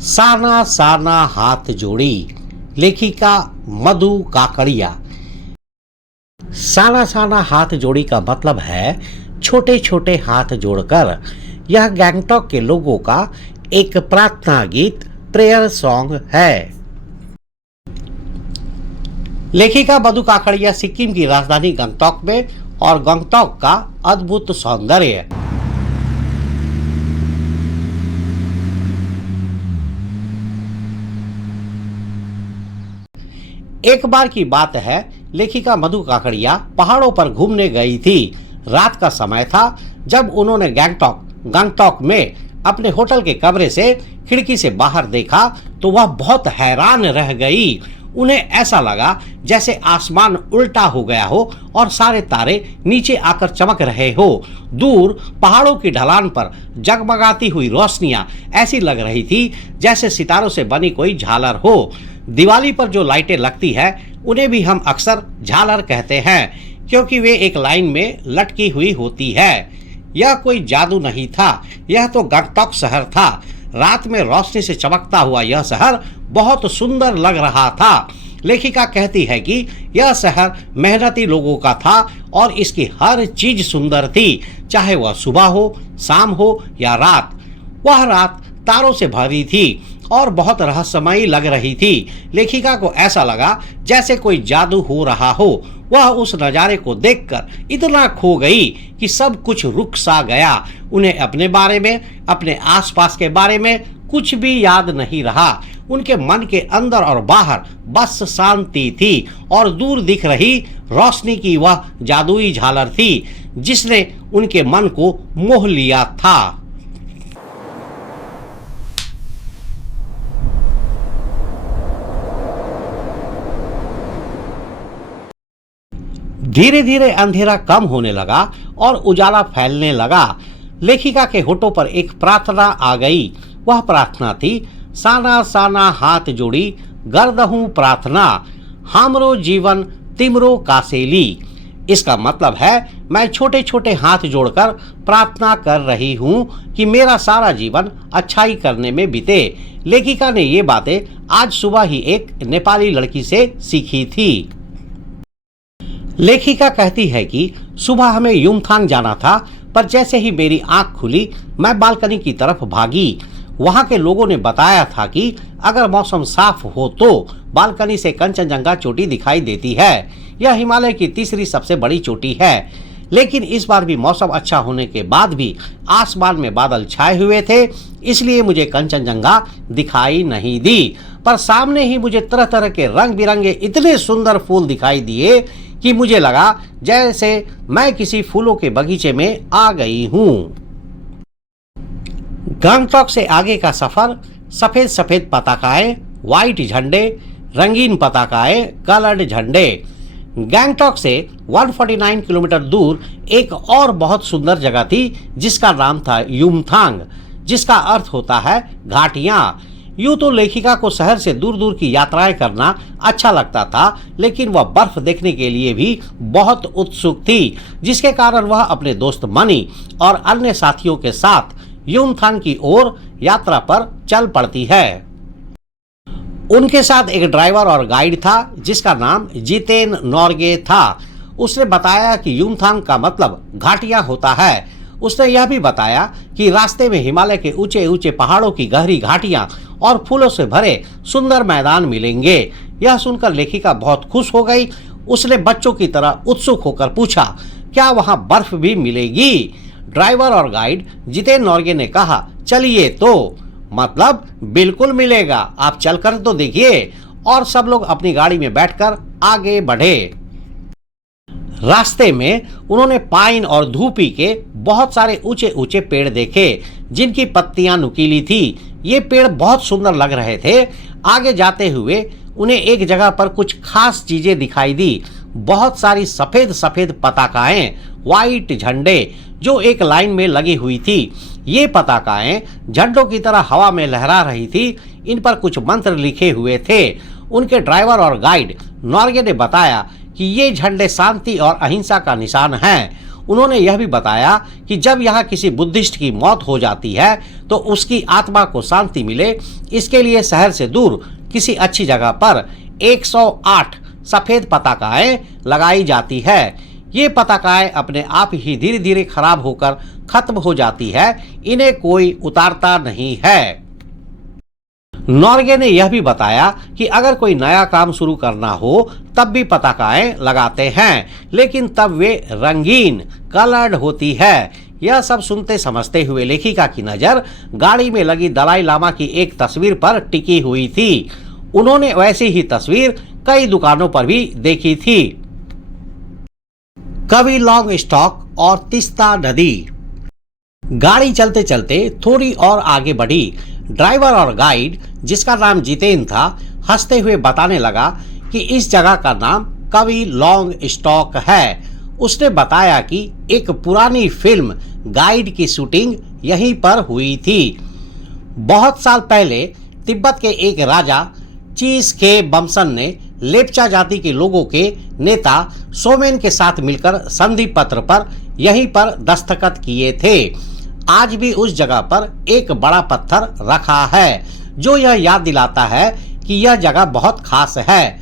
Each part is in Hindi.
साना साना हाथ जोड़ी, लेखिका मधु काकड़िया। साना साना हाथ जोड़ी का मतलब है छोटे छोटे हाथ जोड़कर। यह गैंगटॉक के लोगों का एक प्रार्थना गीत, प्रेयर सॉन्ग है। लेखिका मधु काकड़िया सिक्किम की राजधानी गंगटॉक में और गंगटॉक का अद्भुत सौंदर्य। एक बार की बात है, लेखिका मधु काकड़िया पहाड़ों पर घूमने गई थी। रात का समय था जब उन्होंने गंगटॉक में अपने होटल के कमरे से खिड़की से बाहर देखा तो वह बहुत हैरान रह गई। उन्हें ऐसा लगा जैसे आसमान उल्टा हो गया हो और सारे तारे नीचे आकर चमक रहे हो। दूर पहाड़ों की ढलान पर जगमगाती हुई रोशनियां ऐसी लग रही थी जैसे सितारों से बनी कोई झालर हो। दिवाली पर जो लाइटें लगती है उन्हें भी हम अक्सर झालर कहते हैं, क्योंकि वे एक लाइन में लटकी हुई होती है। यह कोई जादू नहीं था, यह तो गंगटॉक शहर था। रात में रोशनी से चमकता हुआ यह शहर बहुत सुंदर लग रहा था। लेखिका कहती है कि यह शहर मेहनती लोगों का था और इसकी हर चीज सुंदर थी, चाहे वह सुबह हो, शाम हो या रात। वह रात तारों से भरी थी और बहुत रहस्यमयी लग रही थी। लेखिका को ऐसा लगा जैसे कोई जादू हो रहा हो। वह उस नज़ारे को देखकर इतना खो गई कि सब कुछ रुक सा गया। उन्हें अपने बारे में, अपने आसपास के बारे में कुछ भी याद नहीं रहा। उनके मन के अंदर और बाहर बस शांति थी और दूर दिख रही रोशनी की वह जादुई झालर थी जिसने उनके मन को मोह लिया था। धीरे धीरे अंधेरा कम होने लगा और उजाला फैलने लगा। लेखिका के होठों पर एक प्रार्थना आ गई। वह प्रार्थना थी, साना साना हाथ जोड़ी गर्दहूं प्रार्थना, हामरो जीवन तिमरो कासेली। इसका मतलब है, मैं छोटे छोटे हाथ जोड़कर प्रार्थना कर रही हूँ कि मेरा सारा जीवन अच्छाई करने में बीते। लेखिका ने ये बातें आज सुबह ही एक नेपाली लड़की से सीखी थी। लेखिका कहती है कि सुबह हमें युमथांग जाना था, पर जैसे ही मेरी आंख खुली मैं बालकनी की तरफ भागी। वहां के लोगों ने बताया था कि अगर मौसम साफ हो तो बालकनी से कंचनजंगा चोटी दिखाई देती है। यह हिमालय की तीसरी सबसे बड़ी चोटी है। लेकिन इस बार भी मौसम अच्छा होने के बाद भी आसमान में बादल छाए हुए थे, इसलिए मुझे कंचनजंगा दिखाई नहीं दी। पर सामने ही मुझे तरह तरह के रंग बिरंगे इतने सुंदर फूल दिखाई दिए कि मुझे लगा जैसे मैं किसी फूलों के बगीचे में आ गई हूँ। गंगटॉक से आगे का सफर सफेद सफेद पताकाएं, व्हाइट झंडे, रंगीन पताकाएं, कलर्ड झंडे। गंगटॉक से 149 किलोमीटर दूर एक और बहुत सुंदर जगह थी जिसका नाम था युमथांग, जिसका अर्थ होता है घाटियां। यूं तो लेखिका को शहर से दूर दूर की यात्राएं करना अच्छा लगता था, लेकिन वह बर्फ देखने के लिए भी बहुत उत्सुक थी, जिसके कारण वह अपने दोस्त मनी और अन्य साथियों के साथ युमथांग की ओर यात्रा पर चल पड़ती है। उनके साथ एक ड्राइवर और गाइड था जिसका नाम जितेन नॉर्गे था। उसने बताया कि युमथांग का मतलब घाटियां होता है। उसने यह भी बताया कि रास्ते में हिमालय के ऊंचे ऊंचे पहाड़ों की गहरी घाटियां और फूलों से भरे सुंदर मैदान मिलेंगे। यह सुनकर लेखिका बहुत खुश हो गई। उसने बच्चों की तरह उत्सुक होकर पूछा, क्या वहां बर्फ भी मिलेगी? ड्राइवर और गाइड जितेन नॉर्गे ने कहा, चलिए तो, मतलब बिल्कुल मिलेगा, आप चलकर तो देखिए। और सब लोग अपनी गाड़ी में बैठकर आगे बढ़े। रास्ते में उन्होंने पाइन और धूपी के बहुत सारे ऊंचे ऊंचे पेड़ देखे जिनकी पत्तियां नुकीली थी। ये पेड़ बहुत सुंदर लग रहे थे। आगे जाते हुए उन्हें एक जगह पर कुछ खास चीजें दिखाई दी। बहुत सारी सफेद सफेद पताकाएं, व्हाइट झंडे जो एक लाइन में लगी हुई थी। ये पताकाएं झंडों की तरह हवा में लहरा रही थी। इन पर कुछ मंत्र लिखे हुए थे। उनके ड्राइवर और गाइड नॉर्गे ने बताया कि ये झंडे शांति और अहिंसा का निशान हैं। उन्होंने यह भी बताया कि जब यहाँ किसी बुद्धिस्ट की मौत हो जाती है तो उसकी आत्मा को शांति मिले, इसके लिए शहर से दूर किसी अच्छी जगह पर 108 सफेद पताकाएं लगाई जाती है। ये पताकाएं अपने आप ही धीरे धीरे खराब होकर खत्म हो जाती है, इन्हें कोई उतारता नहीं है। नॉर्गे ने यह भी बताया कि अगर कोई नया काम शुरू करना हो तब भी पताकाएं लगाते हैं, लेकिन तब वे रंगीन कलर्ड होती है। यह सब सुनते समझते हुए लेखिका की नजर गाड़ी में लगी दलाई लामा की एक तस्वीर पर टिकी हुई थी। उन्होंने वैसी ही तस्वीर कई दुकानों पर भी देखी थी। कवि लॉन्गस्टॉक और तीस्ता नदी। गाड़ी चलते चलते थोड़ी और आगे बढ़ी। ड्राइवर और गाइड, जिसका नाम जितेन था, हंसते हुए बताने लगा कि इस जगह का नाम कवि लॉन्गस्टॉक है। उसने बताया कि एक पुरानी फिल्म गाइड की शूटिंग यहीं पर हुई थी। बहुत साल पहले तिब्बत के एक राजा चीसखे बमसन ने लेप्चा जाति के लोगों के नेता सोमेन के साथ मिलकर संधि पत्र पर यहीं पर दस्तखत किए थे। आज भी उस जगह पर एक बड़ा पत्थर रखा है जो यह याद दिलाता है कि यह जगह बहुत खास है।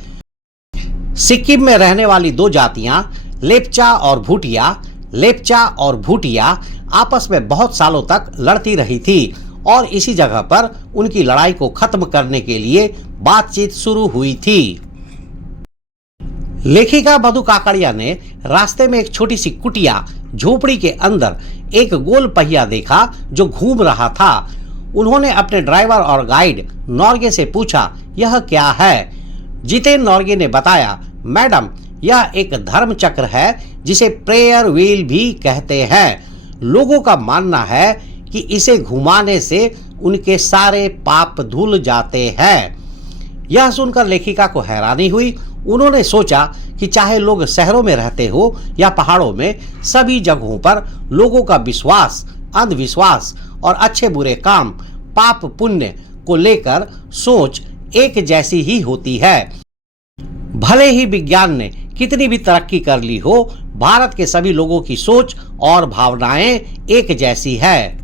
सिक्किम में रहने वाली दो जातियां लेप्चा और भूटिया आपस में बहुत सालों तक लड़ती रही थी और इसी जगह पर उनकी लड़ाई को खत्म करने के लिए बातचीत शुरू हुई थी। लेखिका मधु काकड़िया ने रास्ते में एक छोटी सी कुटिया झोपड़ी के अंदर एक गोल पहिया देखा जो घूम रहा था। उन्होंने अपने ड्राइवर और गाइड नॉर्गे से पूछा, यह क्या है? जितेन नॉर्गे ने बताया, मैडम, यह एक धर्म चक्र है जिसे प्रेयर व्हील भी कहते हैं। लोगों का मानना है कि इसे घुमाने से उनके सारे पाप धुल जाते हैं। यह सुनकर लेखिका को हैरानी हुई। उन्होंने सोचा कि चाहे लोग शहरों में रहते हो या पहाड़ों में, सभी जगहों पर लोगों का विश्वास, अंधविश्वास और अच्छे बुरे काम, पाप पुण्य को लेकर सोच एक जैसी ही होती है। भले ही विज्ञान ने कितनी भी तरक्की कर ली हो, भारत के सभी लोगों की सोच और भावनाएं एक जैसी है।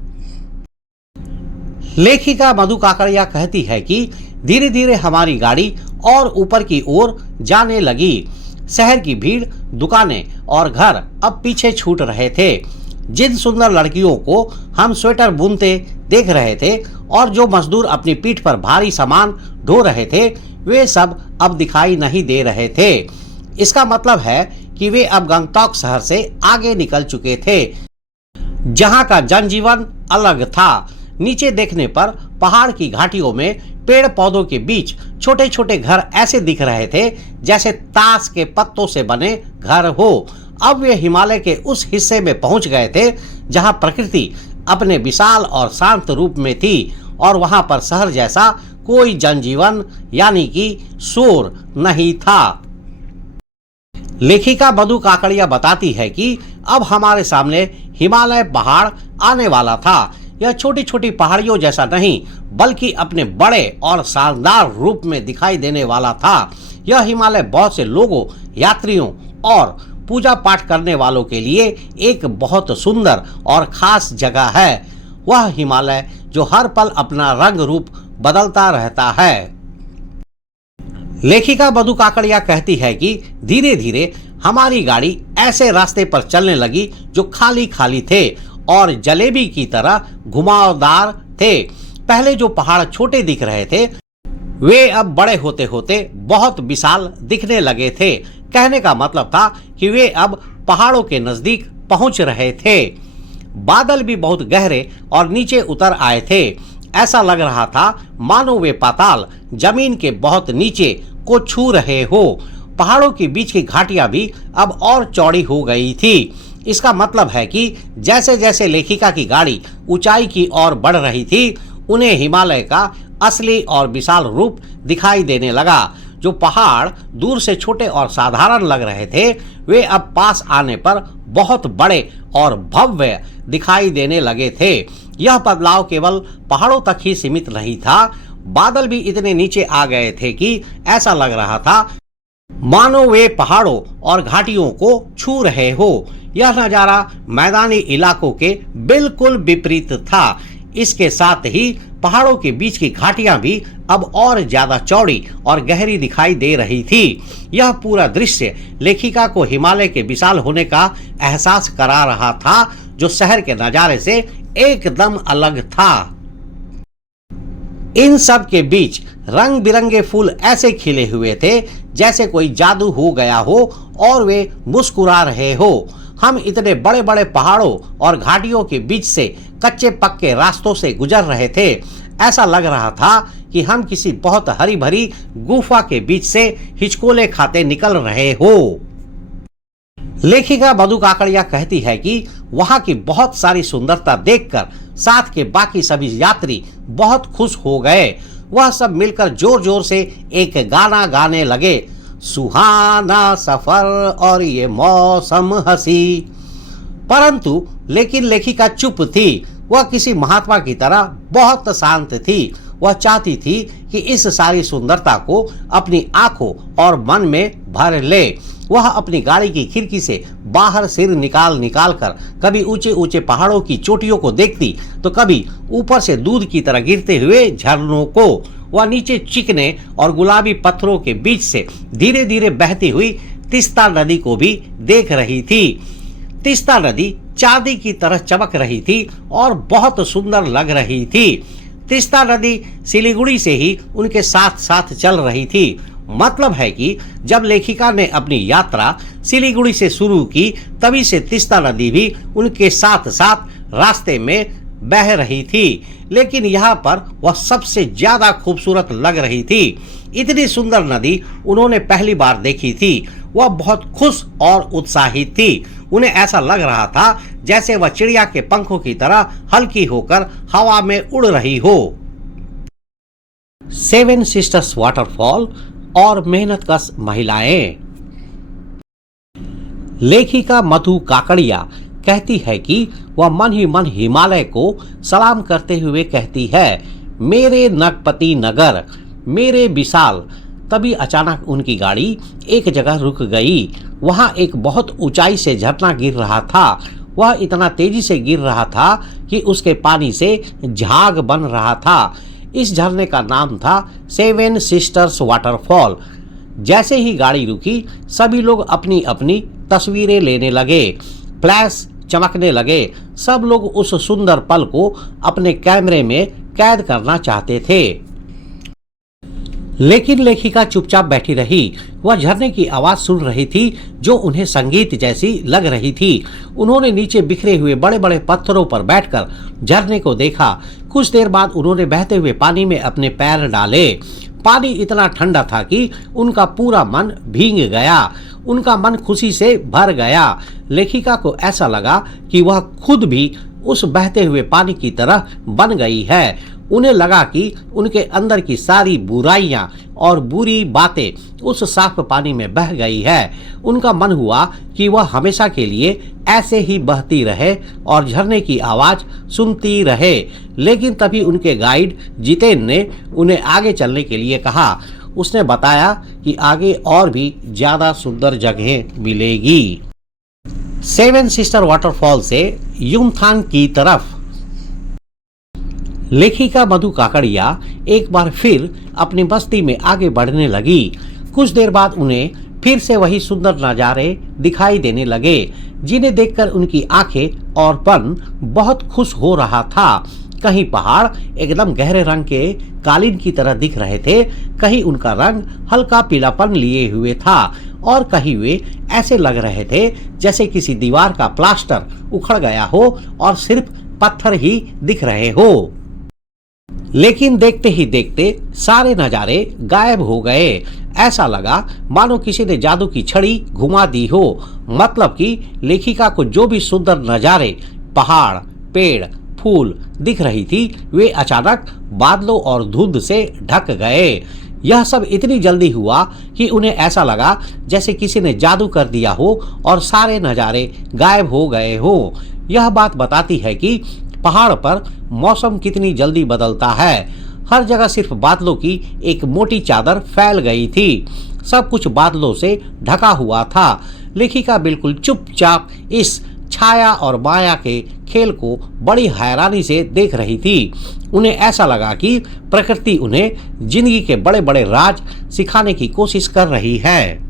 लेखिका मधु काकड़िया कहती है कि धीरे धीरे हमारी गाड़ी और ऊपर की ओर जाने लगी। शहर की भीड़, दुकानें और घर अब पीछे छूट रहे थे। जिन सुंदर लड़कियों को हम स्वेटर बुनते देख रहे थे और जो मजदूर अपनी पीठ पर भारी सामान ढो रहे थे, वे सब अब दिखाई नहीं दे रहे थे। इसका मतलब है कि वे अब गंगटोक शहर से आगे निकल चुके थे, जहां का जनजीवन अलग था। नीचे देखने पर पहाड़ की घाटियों में पेड़ पौधों के बीच छोटे छोटे घर ऐसे दिख रहे थे जैसे ताश के पत्तों से बने घर हो। अब वे हिमालय के उस हिस्से में पहुंच गए थे जहां प्रकृति अपने विशाल और शांत रूप में थी और वहां पर शहर जैसा कोई जनजीवन यानी कि शोर नहीं था। लेखिका मधु काकड़िया बताती है कि अब हमारे सामने हिमालय पहाड़ आने वाला था। यह छोटी छोटी पहाड़ियों जैसा नहीं, बल्कि अपने बड़े और शानदार रूप में दिखाई देने वाला था। यह हिमालय बहुत से लोगों, यात्रियों और पूजा पाठ करने वालों के लिए एक बहुत सुंदर और खास जगह है। वह हिमालय जो हर पल अपना रंग रूप बदलता रहता है। लेखिका मधु काकड़िया कहती है कि धीरे धीरे हमारी गाड़ी ऐसे रास्ते पर चलने लगी जो खाली खाली थे और जलेबी की तरह घुमावदार थे। पहले जो पहाड़ छोटे दिख रहे थे, वे अब बड़े होते होते बहुत विशाल दिखने लगे थे। कहने का मतलब था कि वे अब पहाड़ों के नजदीक पहुंच रहे थे। बादल भी बहुत गहरे और नीचे उतर आए थे। ऐसा लग रहा था मानो वे पाताल जमीन के बहुत नीचे को छू रहे हो। पहाड़ों के बीच की घाटियां भी अब और चौड़ी हो गई थी। इसका मतलब है कि जैसे जैसे लेखिका की गाड़ी ऊंचाई की ओर बढ़ रही थी, उन्हें हिमालय का असली और विशाल रूप दिखाई देने लगा। जो पहाड़ दूर से छोटे और साधारण लग रहे थे, वे अब पास आने पर बहुत बड़े और भव्य दिखाई देने लगे थे। यह बदलाव केवल पहाड़ों तक ही सीमित नहीं था। बादल भी इतने नीचे आ गए थे कि ऐसा लग रहा था मानो वे पहाड़ों और घाटियों को छू रहे हो। यह नजारा मैदानी इलाकों के बिल्कुल विपरीत था। इसके साथ ही पहाड़ों के बीच की घाटियां भी अब और ज्यादा चौड़ी और गहरी दिखाई दे रही थी। यह पूरा दृश्य लेखिका को हिमालय के विशाल होने का एहसास करा रहा था, जो शहर के नजारे से एकदम अलग था। इन सब के बीच रंग बिरंगे फूल ऐसे खिले हुए थे जैसे कोई जादू हो गया हो और वे मुस्कुरा रहे हो। हम इतने बड़े बड़े पहाड़ों और घाटियों के बीच से कच्चे पक्के रास्तों से गुजर रहे थे। ऐसा लग रहा था कि हम किसी बहुत हरी भरी गुफा के बीच से हिचकोले खाते निकल रहे हो। लेखिका मधु काकड़िया कहती है कि वहां की बहुत सारी सुंदरता देखकर साथ के बाकी सभी यात्री बहुत खुश हो गए। वह सब मिलकर जोर जोर से एक गाना गाने लगे, सुहाना सफर और ये मौसम हंसी। परंतु लेकिन लेखिका चुप थी। वह किसी महात्मा की तरह बहुत शांत थी। वह चाहती थी कि इस सारी सुंदरता को अपनी आंखों और मन में भर ले। वह अपनी गाड़ी की खिड़की से बाहर सिर निकाल निकाल कर कभी ऊंचे ऊंचे पहाड़ों की चोटियों को देखती तो कभी ऊपर से दूध की तरह गिरते हुए झरनों को। वह नीचे चिकने और गुलाबी पत्थरों के बीच से धीरे धीरे बहती हुई तीस्ता नदी को भी देख रही थी। तीस्ता नदी चांदी की तरह चमक रही थी और बहुत सुंदर लग रही थी। तीस्ता नदी सिलीगुड़ी से ही उनके साथ साथ चल रही थी। मतलब है कि जब लेखिका ने अपनी यात्रा सिलीगुड़ी से शुरू की तभी से तीस्ता नदी भी उनके साथ साथ रास्ते में बह रही थी। लेकिन यहाँ पर वह सबसे ज्यादा खूबसूरत लग रही थी। इतनी सुंदर नदी उन्होंने पहली बार देखी थी। वह बहुत खुश और उत्साहित थी। उन्हें ऐसा लग रहा था जैसे वह चिड़िया के पंखों की तरह हल्की होकर हवा में उड़ रही हो। सेवन सिस्टर्स वाटरफॉल और मेहनतकश महिलाएं। लेखिका मधु काकड़िया कहती है कि वह मन ही मन हिमालय को सलाम करते हुए कहती है, मेरे नगपति नगर, मेरे विशाल। तभी अचानक उनकी गाड़ी एक जगह रुक गई। वहां एक बहुत ऊंचाई से झरना गिर रहा था। वह इतना तेजी से गिर रहा था कि उसके पानी से झाग बन रहा था। इस झरने का नाम था सेवन सिस्टर्स वाटरफॉल। जैसे ही गाड़ी रुकी सभी लोग अपनी अपनी तस्वीरें लेने लगे। फ्लैश चमकने लगे। सब लोग उस सुंदर पल को अपने कैमरे में कैद करना चाहते थे। लेकिन लेखिका चुपचाप बैठी रही। वह झरने की आवाज सुन रही थी जो उन्हें संगीत जैसी लग रही थी। उन्होंने नीचे बिखरे हुए बड़े बड़े पत्थरों पर बैठकर झरने को देखा। कुछ देर बाद उन्होंने बहते हुए पानी में अपने पैर डाले। पानी इतना ठंडा था कि उनका पूरा मन भीग गया। उनका मन खुशी से भर गया। लेखिका को ऐसा लगा कि वह खुद भी उस बहते हुए पानी की तरह बन गई है। उन्हें लगा कि उनके अंदर की सारी बुराइयां और बुरी बातें उस साफ पानी में बह गई है। उनका मन हुआ कि वह हमेशा के लिए ऐसे ही बहती रहे और झरने की आवाज सुनती रहे। लेकिन तभी उनके गाइड जितेन ने उन्हें आगे चलने के लिए कहा। उसने बताया कि आगे और भी ज्यादा सुंदर जगहें मिलेगी। सेवन सिस्टर वाटरफॉल से युमथांग की तरफ। लेखिका मधु काकड़िया एक बार फिर अपनी बस्ती में आगे बढ़ने लगी। कुछ देर बाद उन्हें फिर से वही सुंदर नजारे दिखाई देने लगे, जिन्हें देखकर उनकी आंखें और मन बहुत खुश हो रहा था। कहीं पहाड़ एकदम गहरे रंग के कालीन की तरह दिख रहे थे, कहीं उनका रंग हल्का पीलापन लिए हुए था और कहीं वे ऐसे लग रहे थे जैसे किसी दीवार का प्लास्टर उखड़ गया हो और सिर्फ पत्थर ही दिख रहे हो। लेकिन देखते ही देखते सारे नजारे गायब हो गए। ऐसा लगा मानो किसी ने जादू की छड़ी घुमा दी हो। मतलब कि लेखिका को जो भी सुंदर नजारे, पहाड़, पेड़, फूल दिख रही थी, वे अचानक बादलों और धुंध से ढक गए। यह सब इतनी जल्दी हुआ कि उन्हें ऐसा लगा जैसे किसी ने जादू कर दिया हो और सारे नजारे गायब हो गए हो। यह बात बताती है कि पहाड़ पर मौसम कितनी जल्दी बदलता है। हर जगह सिर्फ बादलों की एक मोटी चादर फैल गई थी। सब कुछ बादलों से ढका हुआ था। लेखिका बिल्कुल चुपचाप इस छाया और माया के खेल को बड़ी हैरानी से देख रही थी। उन्हें ऐसा लगा कि प्रकृति उन्हें जिंदगी के बड़े बड़े राज सिखाने की कोशिश कर रही है।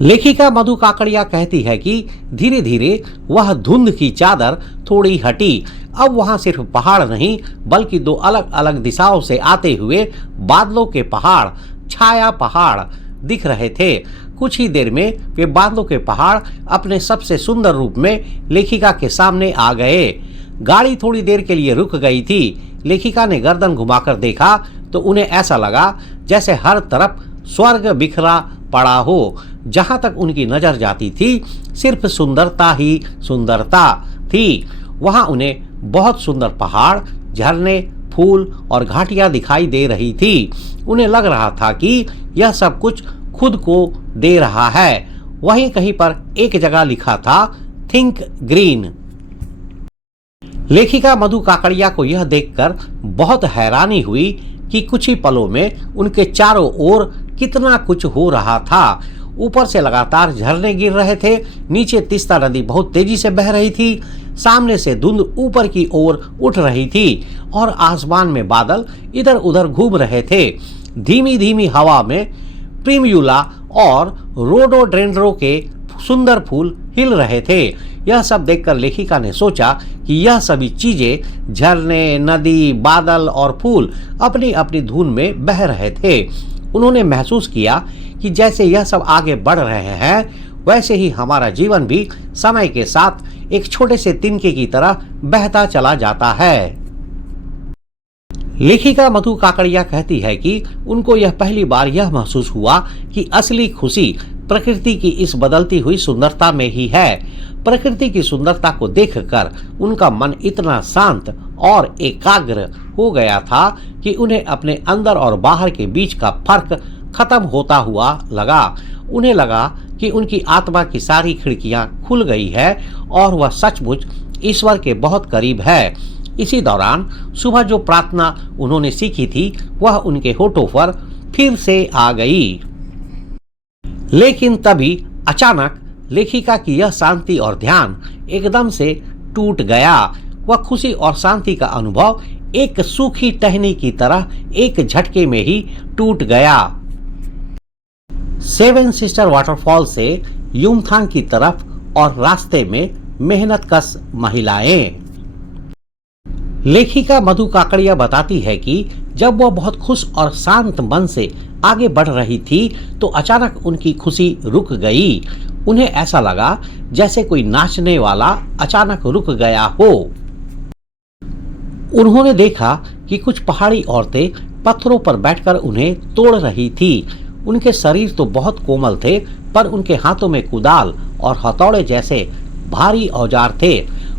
लेखिका मधु काकड़िया कहती है कि धीरे धीरे वह धुंध की चादर थोड़ी हटी। अब वहां सिर्फ पहाड़ नहीं बल्कि दो अलग अलग दिशाओं से आते हुए बादलों के पहाड़, छाया पहाड़ दिख रहे थे। कुछ ही देर में वे बादलों के पहाड़ अपने सबसे सुंदर रूप में लेखिका के सामने आ गए। गाड़ी थोड़ी देर के लिए रुक गई थी। लेखिका ने गर्दन घुमाकर देखा तो उन्हें ऐसा लगा जैसे हर तरफ स्वर्ग बिखरा पड़ा हो। जहां तक उनकी नजर जाती थी सिर्फ सुंदरता ही सुंदरता थी। वहां उन्हें बहुत सुंदर पहाड़, झरने, फूल और घाटियां दिखाई दे रही थी। उन्हें लग रहा था कि यह सब कुछ खुद को दे रहा है। वहीं कहीं पर एक जगह लिखा था थिंक ग्रीन। लेखिका मधु काकड़िया को यह देखकर बहुत हैरानी हुई कि कुछ ही पलों में उनके चारों ओर कितना कुछ हो रहा था। ऊपर से लगातार झरने गिर रहे थे, नीचे तीस्ता नदी बहुत तेजी से बह रही थी, सामने से धुंध ऊपर की ओर उठ रही थी और आसमान में बादल इधर उधर घूम रहे थे। धीमी धीमी हवा में प्रिम्यूला और रोडोडेंड्रो के सुंदर फूल हिल रहे थे। यह सब देखकर लेखिका ने सोचा कि यह सभी चीजें, झरने, नदी, बादल और फूल अपनी अपनी धुन में बह रहे थे। उन्होंने महसूस किया कि जैसे यह सब आगे बढ़ रहे हैं वैसे ही हमारा जीवन भी समय के साथ एक छोटे से तिनके की तरह बहता चला जाता है। लेखिका मधु काकड़िया कहती है कि उनको यह पहली बार यह महसूस हुआ कि असली खुशी प्रकृति की इस बदलती हुई सुंदरता में ही है। प्रकृति की सुंदरता को देखकर उनका मन इतना शांत और एकाग्र हो गया था कि उन्हें अपने अंदर और बाहर के बीच का फर्क खत्म होता हुआ लगा। उन्हें लगा कि उनकी आत्मा की सारी खिड़कियां खुल गई है और वह सचमुच ईश्वर के बहुत करीब है। इसी दौरान सुबह जो प्रार्थना उन्होंने सीखी थी वह उनके होठों पर फिर से आ गई। लेकिन तभी अचानक लेखिका की यह शांति और ध्यान एकदम से टूट गया। वह खुशी और शांति का अनुभव एक सूखी टहनी की तरह एक झटके में ही टूट गया। सेवन सिस्टर वाटरफॉल से युमथांग की तरफ और रास्ते में मेहनतकश महिलाएं। लेखिका मधु काकड़िया बताती है कि जब वह बहुत खुश और शांत मन से आगे बढ़ रही थी तो अचानक उनकी खुशी रुक गई। उन्हें ऐसा लगा जैसे कोई नाचने वाला अचानक रुक गया हो। उन्होंने देखा कि कुछ पहाड़ी औरतें पत्थरों पर बैठकर उन्हें तोड़ रही थी। उनके शरीर तो बहुत कोमल थे पर उनके हाथों में कुदाल और हथौड़े जैसे भारी औजार थे।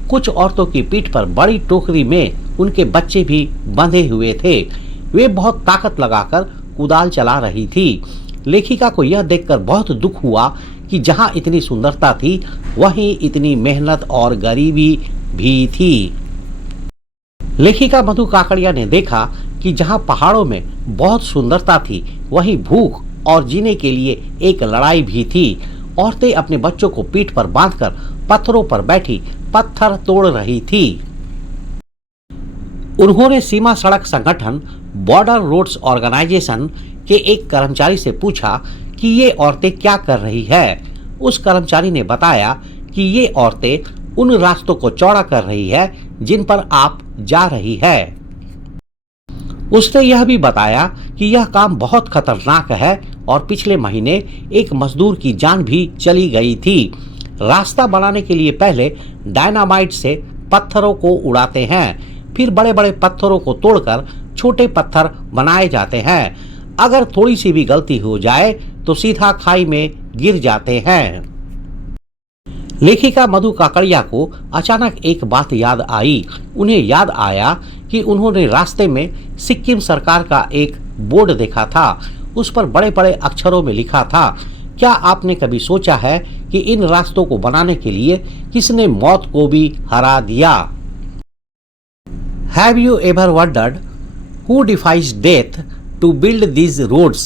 कुछ औरतों की पीठ पर बड़ी टोकरी में उनके बच्चे भी बंधे हुए थे। वे बहुत ताकत लगाकर कुदाल चला रही थी। लेखिका को यह देखकर बहुत दुख हुआ कि जहां इतनी सुंदरता थी वहीं इतनी मेहनत और गरीबी भी थी। लेखिका मधु काकड़िया ने देखा कि जहां पहाड़ों में बहुत सुंदरता थी वहीं भूख और जीने के लिए एक लड़ाई भी थी। औरतें अपने बच्चों को पीठ पर बांधकर पत्थरों पर बैठी पत्थर तोड़ रही थी। उन्होंने सीमा सड़क संगठन बॉर्डर रोड्स ऑर्गेनाइजेशन के एक कर्मचारी से पूछा कि ये औरतें क्या कर रही है। उस कर्मचारी ने बताया कि ये औरतें उन रास्तों को चौड़ा कर रही है जिन पर आप जा रही है। उसने यह भी बताया कि यह काम बहुत खतरनाक है और पिछले महीने एक मजदूर की जान भी चली गई थी। रास्ता बनाने के लिए पहले डायनामाइट से पत्थरों को उड़ाते हैं, फिर बड़े बड़े पत्थरों को तोड़कर छोटे पत्थर बनाए जाते हैं। अगर थोड़ी सी भी गलती हो जाए तो सीधा खाई में गिर जाते हैं। लेखिका मधु काकड़िया को अचानक एक बात याद आई। उन्हें याद आया कि उन्होंने रास्ते में सिक्किम सरकार का एक बोर्ड देखा था। उस पर बड़े बड़े अक्षरों में लिखा था, क्या आपने कभी सोचा है कि इन रास्तों को बनाने के लिए किसने मौत को भी हरा दिया? Have you ever wondered who defies death to build these roads?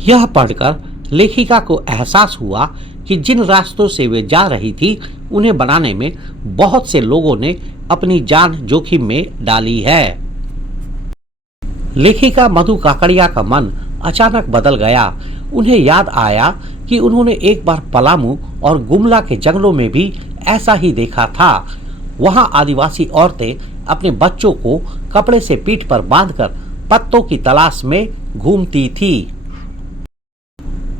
यह पढ़कर लेखिका को एहसास हुआ कि जिन रास्तों से वे जा रही थी उन्हें बनाने में बहुत से लोगों ने अपनी जान जोखिम में डाली है। लेखिका मधु काकड़िया का मन अचानक बदल गया। उन्हें याद आया कि उन्होंने एक बार पलामू और गुमला के जंगलों में भी ऐसा ही देखा था। वहां आदिवासी औरतें अपने बच्चों को कपड़े से पीठ पर बांधकर पत्तों की तलाश में घूमती थी।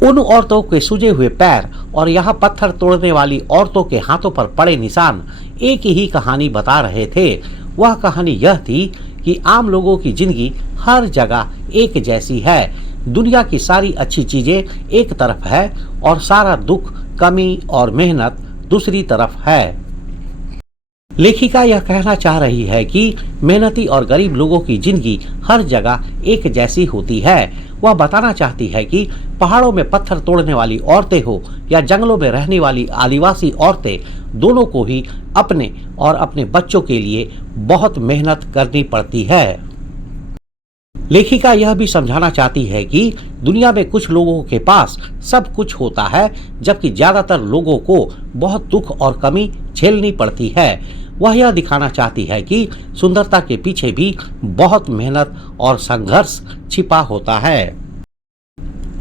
उन औरतों के सूजे हुए पैर और यहाँ पत्थर तोड़ने वाली औरतों के हाथों पर पड़े निशान एक ही कहानी बता रहे थे। वह कहानी यह थी कि आम लोगों की जिंदगी हर जगह एक जैसी है। दुनिया की सारी अच्छी चीजें एक तरफ है और सारा दुख, कमी और मेहनत दूसरी तरफ है। लेखिका यह कहना चाह रही है कि मेहनती और गरीब लोगों की जिंदगी हर जगह एक जैसी होती है। वह बताना चाहती है कि पहाड़ों में पत्थर तोड़ने वाली औरतें हो या जंगलों में रहने वाली आदिवासी औरतें, दोनों को ही अपने और अपने बच्चों के लिए बहुत मेहनत करनी पड़ती है। लेखिका यह भी समझाना चाहती है कि दुनिया में कुछ लोगों के पास सब कुछ होता है, जबकि ज्यादातर लोगों को बहुत दुख और कमी झेलनी पड़ती है। वह यह दिखाना चाहती है कि सुंदरता के पीछे भी बहुत मेहनत और संघर्ष छिपा होता है।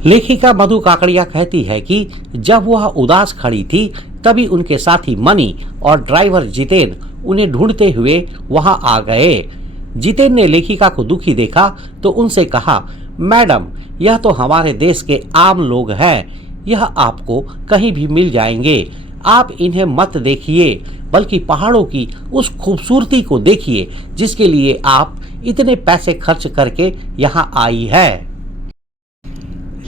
लेखिका मधु काकड़िया कहती है कि जब वह उदास खड़ी थी तभी उनके साथी मनी और ड्राइवर जितेन उन्हें ढूंढते हुए वहां आ गए। जितेन ने लेखिका को दुखी देखा तो उनसे कहा, मैडम, यह तो हमारे देश के आम लोग हैं, यह आपको कहीं भी मिल जाएंगे। आप इन्हें मत देखिए, बल्कि पहाड़ों की उस खूबसूरती को देखिए जिसके लिए आप इतने पैसे खर्च करके यहाँ आई है।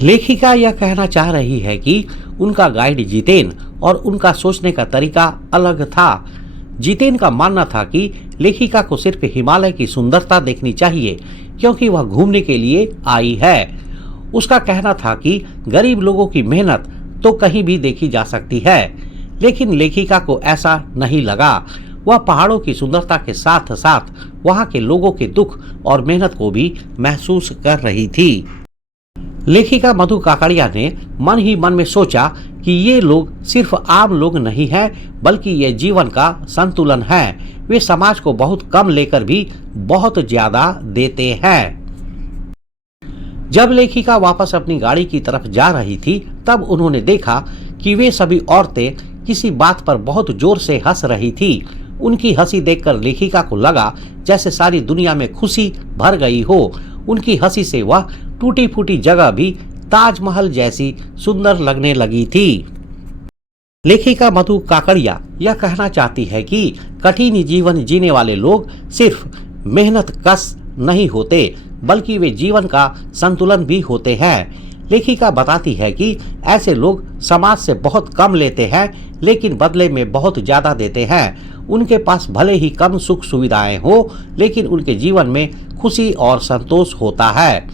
लेखिका यह कहना चाह रही है कि उनका गाइड जितेन और उनका सोचने का तरीका अलग था। जितेन का मानना था कि लेखिका को सिर्फ हिमालय की सुंदरता देखनी चाहिए क्योंकि वह घूमने के लिए आई है। उसका कहना था कि गरीब लोगों की मेहनत तो कहीं भी देखी जा सकती है, लेकिन लेखिका को ऐसा नहीं लगा। वह पहाड़ों की सुंदरता के साथ साथ वहां के लोगों के दुख और मेहनत को भी महसूस कर रही थी। लेखिका मधु काकड़िया ने मन ही मन में सोचा कि ये लोग सिर्फ आम लोग नहीं हैं, बल्कि ये जीवन का संतुलन है। वे समाज को बहुत कम लेकर भी बहुत ज्यादा देते हैं। जब लेखिका वापस अपनी गाड़ी की तरफ जा रही थी तब उन्होंने देखा कि वे सभी औरतें किसी बात पर बहुत जोर से हंस रही थी। उनकी हंसी देखकर लेखिका को लगा जैसे सारी दुनिया में खुशी भर गई हो। उनकी हंसी से वह टूटी फूटी जगह भी ताजमहल जैसी सुंदर लगने लगी थी। लेखिका मधु काकड़िया यह कहना चाहती है कि कठिन जीवन जीने वाले लोग सिर्फ मेहनत कश नहीं होते, बल्कि वे जीवन का संतुलन भी होते हैं। लेखिका बताती है कि ऐसे लोग समाज से बहुत कम लेते हैं, लेकिन बदले में बहुत ज्यादा देते हैं। उनके पास भले ही कम सुख सुविधाएं हो, लेकिन उनके जीवन में खुशी और संतोष होता है।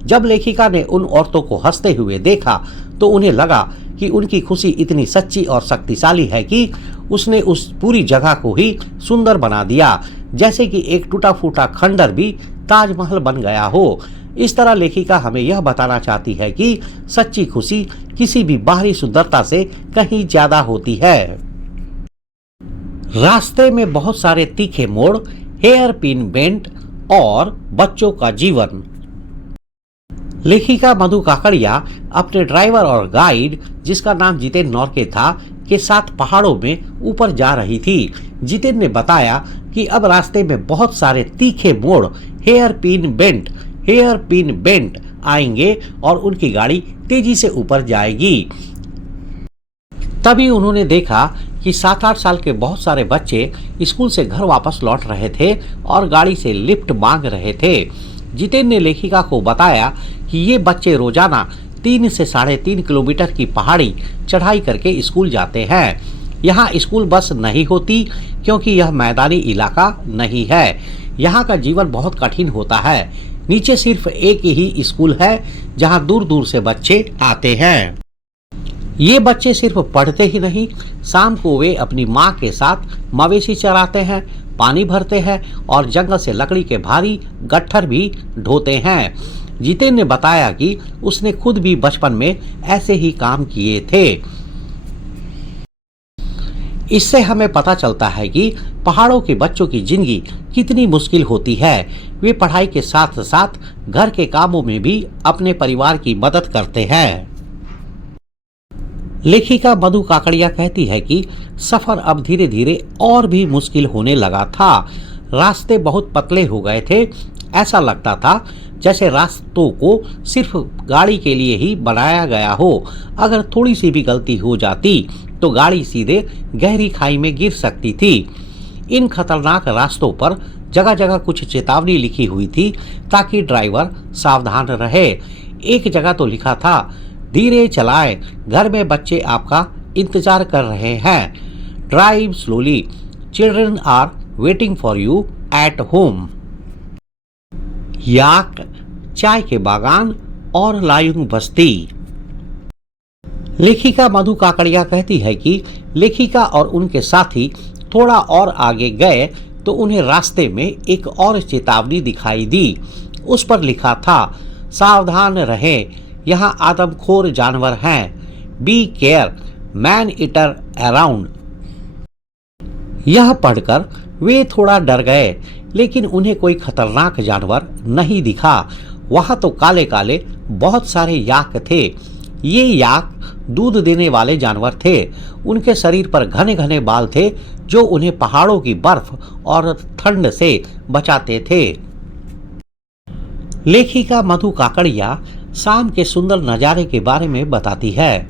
जब लेखिका ने उन औरतों को हंसते हुए देखा तो उन्हें लगा कि उनकी खुशी इतनी सच्ची और शक्तिशाली है कि उसने उस पूरी जगह को ही सुंदर बना दिया, जैसे कि एक टूटा फूटा खंडर भी ताजमहल बन गया हो। इस तरह लेखिका हमें यह बताना चाहती है कि सच्ची खुशी किसी भी बाहरी सुंदरता से कहीं ज्यादा होती है। रास्ते में बहुत सारे तीखे मोड़, हेयर पिन बेंट और बच्चों का जीवन। लेखिका मधु काकड़िया अपने ड्राइवर और गाइड, जिसका नाम जितेन नौरके था, के साथ पहाड़ों में ऊपर जा रही थी। जितेन ने बताया कि अब रास्ते में बहुत सारे तीखे मोड़, हेयर पिन बेंट आएंगे और उनकी गाड़ी तेजी से ऊपर जाएगी। तभी उन्होंने देखा कि 7-8 साल के बहुत सारे बच्चे स्कूल से घर वापस लौट रहे थे और गाड़ी से लिफ्ट मांग रहे थे। जितेन ने लेखिका को बताया कि ये बच्चे रोजाना 3 से 3.5 किलोमीटर की पहाड़ी चढ़ाई करके स्कूल जाते हैं। यहाँ स्कूल बस नहीं होती क्योंकि यह मैदानी इलाका नहीं है। यहाँ का जीवन बहुत कठिन होता है। नीचे सिर्फ एक ही स्कूल है जहाँ दूर दूर से बच्चे आते हैं। ये बच्चे सिर्फ पढ़ते ही नहीं, शाम को वे अपनी माँ के साथ मवेशी चराते हैं, पानी भरते हैं और जंगल से लकड़ी के भारी गट्ठर भी ढोते हैं। जितेन ने बताया कि उसने खुद भी बचपन में ऐसे ही काम किए थे। इससे हमें पता चलता है कि पहाड़ों के बच्चों की जिंदगी कितनी मुश्किल होती है। वे पढ़ाई के साथ साथ घर के कामों में भी अपने परिवार की मदद करते हैं। लेखिका मधु काकड़िया कहती है कि सफर अब धीरे धीरे और भी मुश्किल होने लगा था। रास्ते बहुत पतले हो गए थे। ऐसा लगता था जैसे रास्तों को सिर्फ गाड़ी के लिए ही बनाया गया हो। अगर थोड़ी सी भी गलती हो जाती तो गाड़ी सीधे गहरी खाई में गिर सकती थी। इन खतरनाक रास्तों पर जगह जगह कुछ चेतावनी लिखी हुई थी ताकि ड्राइवर सावधान रहे। एक जगह तो लिखा था, धीरे चलाएं, घर में बच्चे आपका इंतजार कर रहे हैं। Drive slowly, children are waiting for you at home. Yak, चाय के बागान और लायुंग बस्ती। लेखिका मधु काकड़िया कहती है कि लेखिका और उनके साथी थोड़ा और आगे गए तो उन्हें रास्ते में एक और चेतावनी दिखाई दी। उस पर लिखा था, सावधान रहें, यहाँ आदमखोर जानवर हैं। Be care, man eater around. यह पढ़कर वे थोड़ा डर गए, लेकिन उन्हें कोई खतरनाक जानवर नहीं दिखा। वहां तो काले काले बहुत सारे याक थे। ये याक दूध देने वाले जानवर थे। उनके शरीर पर घने घने बाल थे जो उन्हें पहाड़ों की बर्फ और ठंड से बचाते थे। लेखिका मधु काकड़िया शाम के सुंदर नजारे के बारे में बताती है।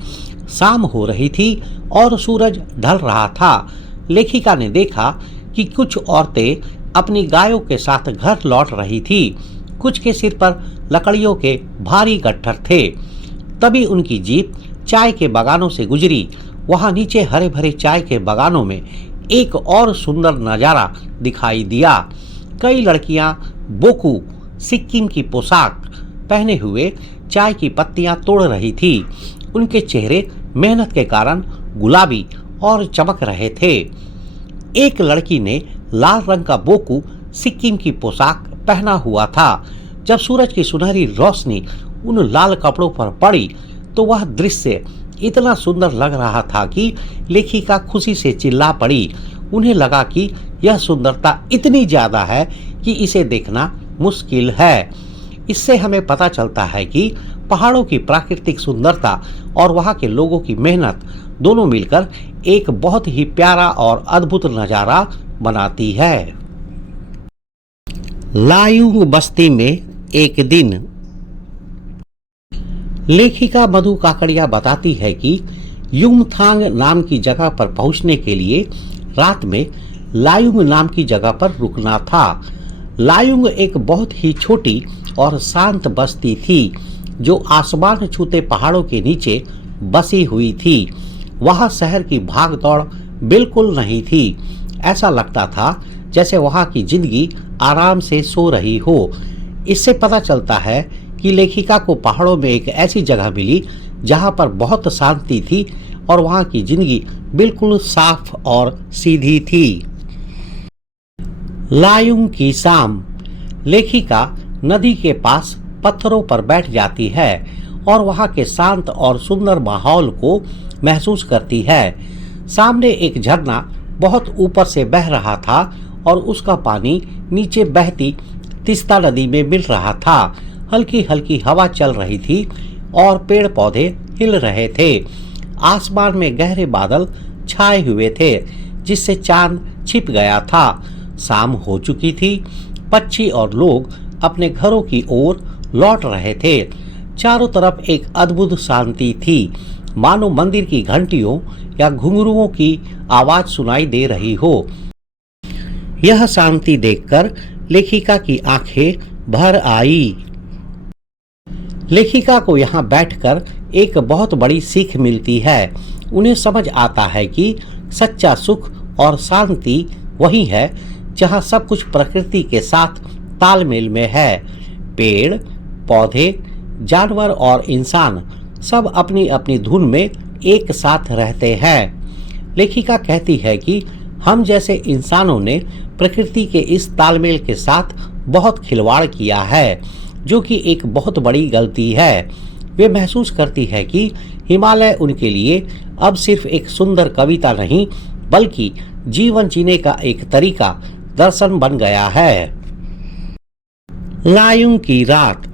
शाम हो रही थी और सूरज ढल रहा था। लेखिका ने देखा कि कुछ औरतें अपनी गायों के साथ घर लौट रही थी। कुछ के सिर पर लकड़ियों के भारी गट्ठर थे। तभी उनकी जीप चाय के बागानों से गुजरी। वहां नीचे हरे भरे चाय के बागानों में एक और सुंदर नजारा दिखाई दिया। कई लड़कियां बोकू, सिक्किम की पोशाक पहने हुए चाय की पत्तियां तोड़ रही थी। उनके चेहरे मेहनत के कारण गुलाबी और चमक रहे थे। एक लड़की ने लाल रंग का बोकू सिक्किम की पोशाक पहना हुआ था। जब सूरज की सुनहरी रोशनी उन लाल कपड़ों पर पड़ी तो वह दृश्य इतना सुंदर लग रहा था कि लेखिका खुशी से चिल्ला पड़ी। उन्हें लगा कि यह सुंदरता इतनी ज्यादा है कि इसे देखना मुश्किल है। इससे हमें पता चलता है कि पहाड़ों की प्राकृतिक सुंदरता और वहां के लोगों की मेहनत दोनों मिलकर एक बहुत ही प्यारा और अद्भुत नजारा बनाती है। लायुंग बस्ती में एक दिन। लेखिका मधु काकड़िया बताती है कि युमथांग नाम की जगह पर पहुंचने के लिए रात में लायुंग नाम की जगह पर रुकना था। लायुंग एक बहुत ही छोटी और शांत बस्ती थी जो आसमान छूते पहाड़ों के नीचे बसी हुई थी। वहां शहर की भागदौड़ बिल्कुल नहीं थी। ऐसा लगता था जैसे वहां की जिंदगी आराम से सो रही हो। इससे पता चलता है कि लेखिका को पहाड़ों में एक ऐसी जगह मिली जहां पर बहुत शांति थी और वहां की जिंदगी बिल्कुल साफ और सीधी थी। लायुंग की शाम। लेखिका नदी के पास पत्थरों पर बैठ जाती है और वहां के शांत और सुंदर माहौल को महसूस करती है। सामने एक झरना बहुत ऊपर से बह रहा था और उसका पानी नीचे बहती तीस्ता नदी में मिल रहा था। हल्की हल्की हवा चल रही थी और पेड़ पौधे हिल रहे थे। आसमान में गहरे बादल छाए हुए थे जिससे चांद छिप गया था। शाम हो चुकी थी। पक्षी और लोग अपने घरों की ओर लौट रहे थे। चारों तरफ एक अद्भुत शांति थी, मानो मंदिर की घंटियों या घुंघरुओं की आवाज सुनाई दे रही हो। यह शांति देखकर लेखिका की आंखें भर आई। लेखिका को यहाँ बैठकर एक बहुत बड़ी सीख मिलती है। उन्हें समझ आता है कि सच्चा सुख और शांति वही है जहाँ सब कुछ प्रकृति के साथ तालमेल में है। पेड़, पौधे, जानवर और इंसान सब अपनी अपनी धुन में एक साथ रहते हैं। लेखिका कहती है कि हम जैसे इंसानों ने प्रकृति के इस तालमेल के साथ बहुत खिलवाड़ किया है, जो कि एक बहुत बड़ी गलती है। वे महसूस करती है कि हिमालय उनके लिए अब सिर्फ एक सुंदर कविता नहीं बल्कि जीवन जीने का एक तरीका दर्शन बन गया है। लायुंग की रात।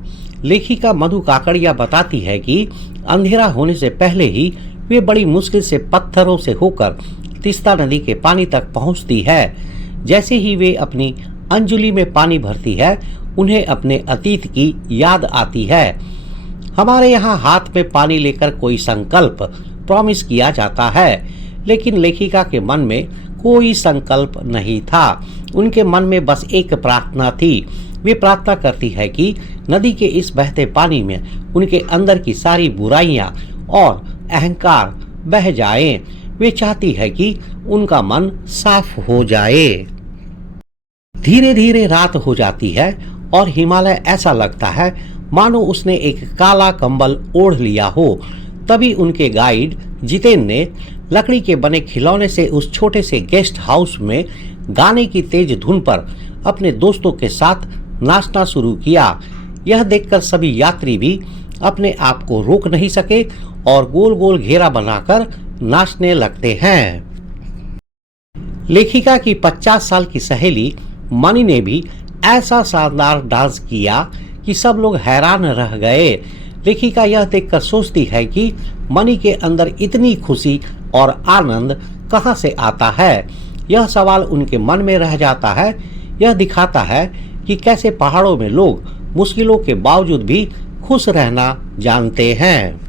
लेखिका मधु काकड़िया बताती है कि अंधेरा होने से पहले ही वे बड़ी मुश्किल से पत्थरों से होकर तीस्ता नदी के पानी तक पहुंचती है। जैसे ही वे अपनी अंजुली में पानी भरती है, उन्हें अपने अतीत की याद आती है। हमारे यहाँ हाथ में पानी लेकर कोई संकल्प प्रॉमिस किया जाता है, लेकिन लेखिका के मन में कोई संकल्प नहीं था। उनके मन में बस एक प्रार्थना थी। वे प्रार्थना करती है कि नदी के इस बहते पानी में उनके अंदर की सारी बुराइयां और अहंकार बह जाएं। वे चाहती है कि उनका मन साफ हो जाए। धीरे धीरे रात हो जाती है और हिमालय ऐसा लगता है मानो उसने एक काला कंबल ओढ़ लिया हो। तभी उनके गाइड जितेन ने लकड़ी के बने खिलौने से उस छोटे से गेस्ट हाउस में गाने की तेज धुन पर अपने दोस्तों के साथ नाचना शुरू किया। यह देखकर सभी यात्री भी अपने आप को रोक नहीं सके और गोल गोल घेरा बनाकर नाचने लगते हैं। लेखिका की 50 साल की सहेली मनी ने भी ऐसा शानदार डांस किया कि सब लोग हैरान रह गए। लेखिका यह देखकर सोचती है कि मनी के अंदर इतनी खुशी और आनंद कहां से आता है। यह सवाल उनके मन में रह जाता है। यह दिखाता है कि कैसे पहाड़ों में लोग मुश्किलों के बावजूद भी खुश रहना जानते हैं।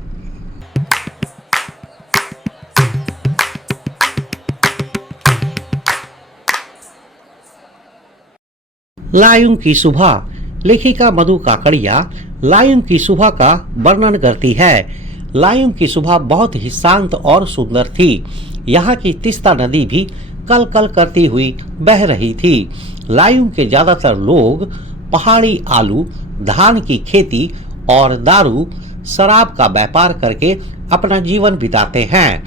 लायुंग की सुबह। लेखिका मधु काकड़िया लायुंग की सुबह का वर्णन करती है। लायुंग की सुबह बहुत ही शांत और सुंदर थी। यहाँ की तीस्ता नदी भी कल कल करती हुई बह रही थी। लायुंग के ज्यादातर लोग पहाड़ी आलू, धान की खेती और दारू, शराब का व्यापार करके अपना जीवन बिताते हैं।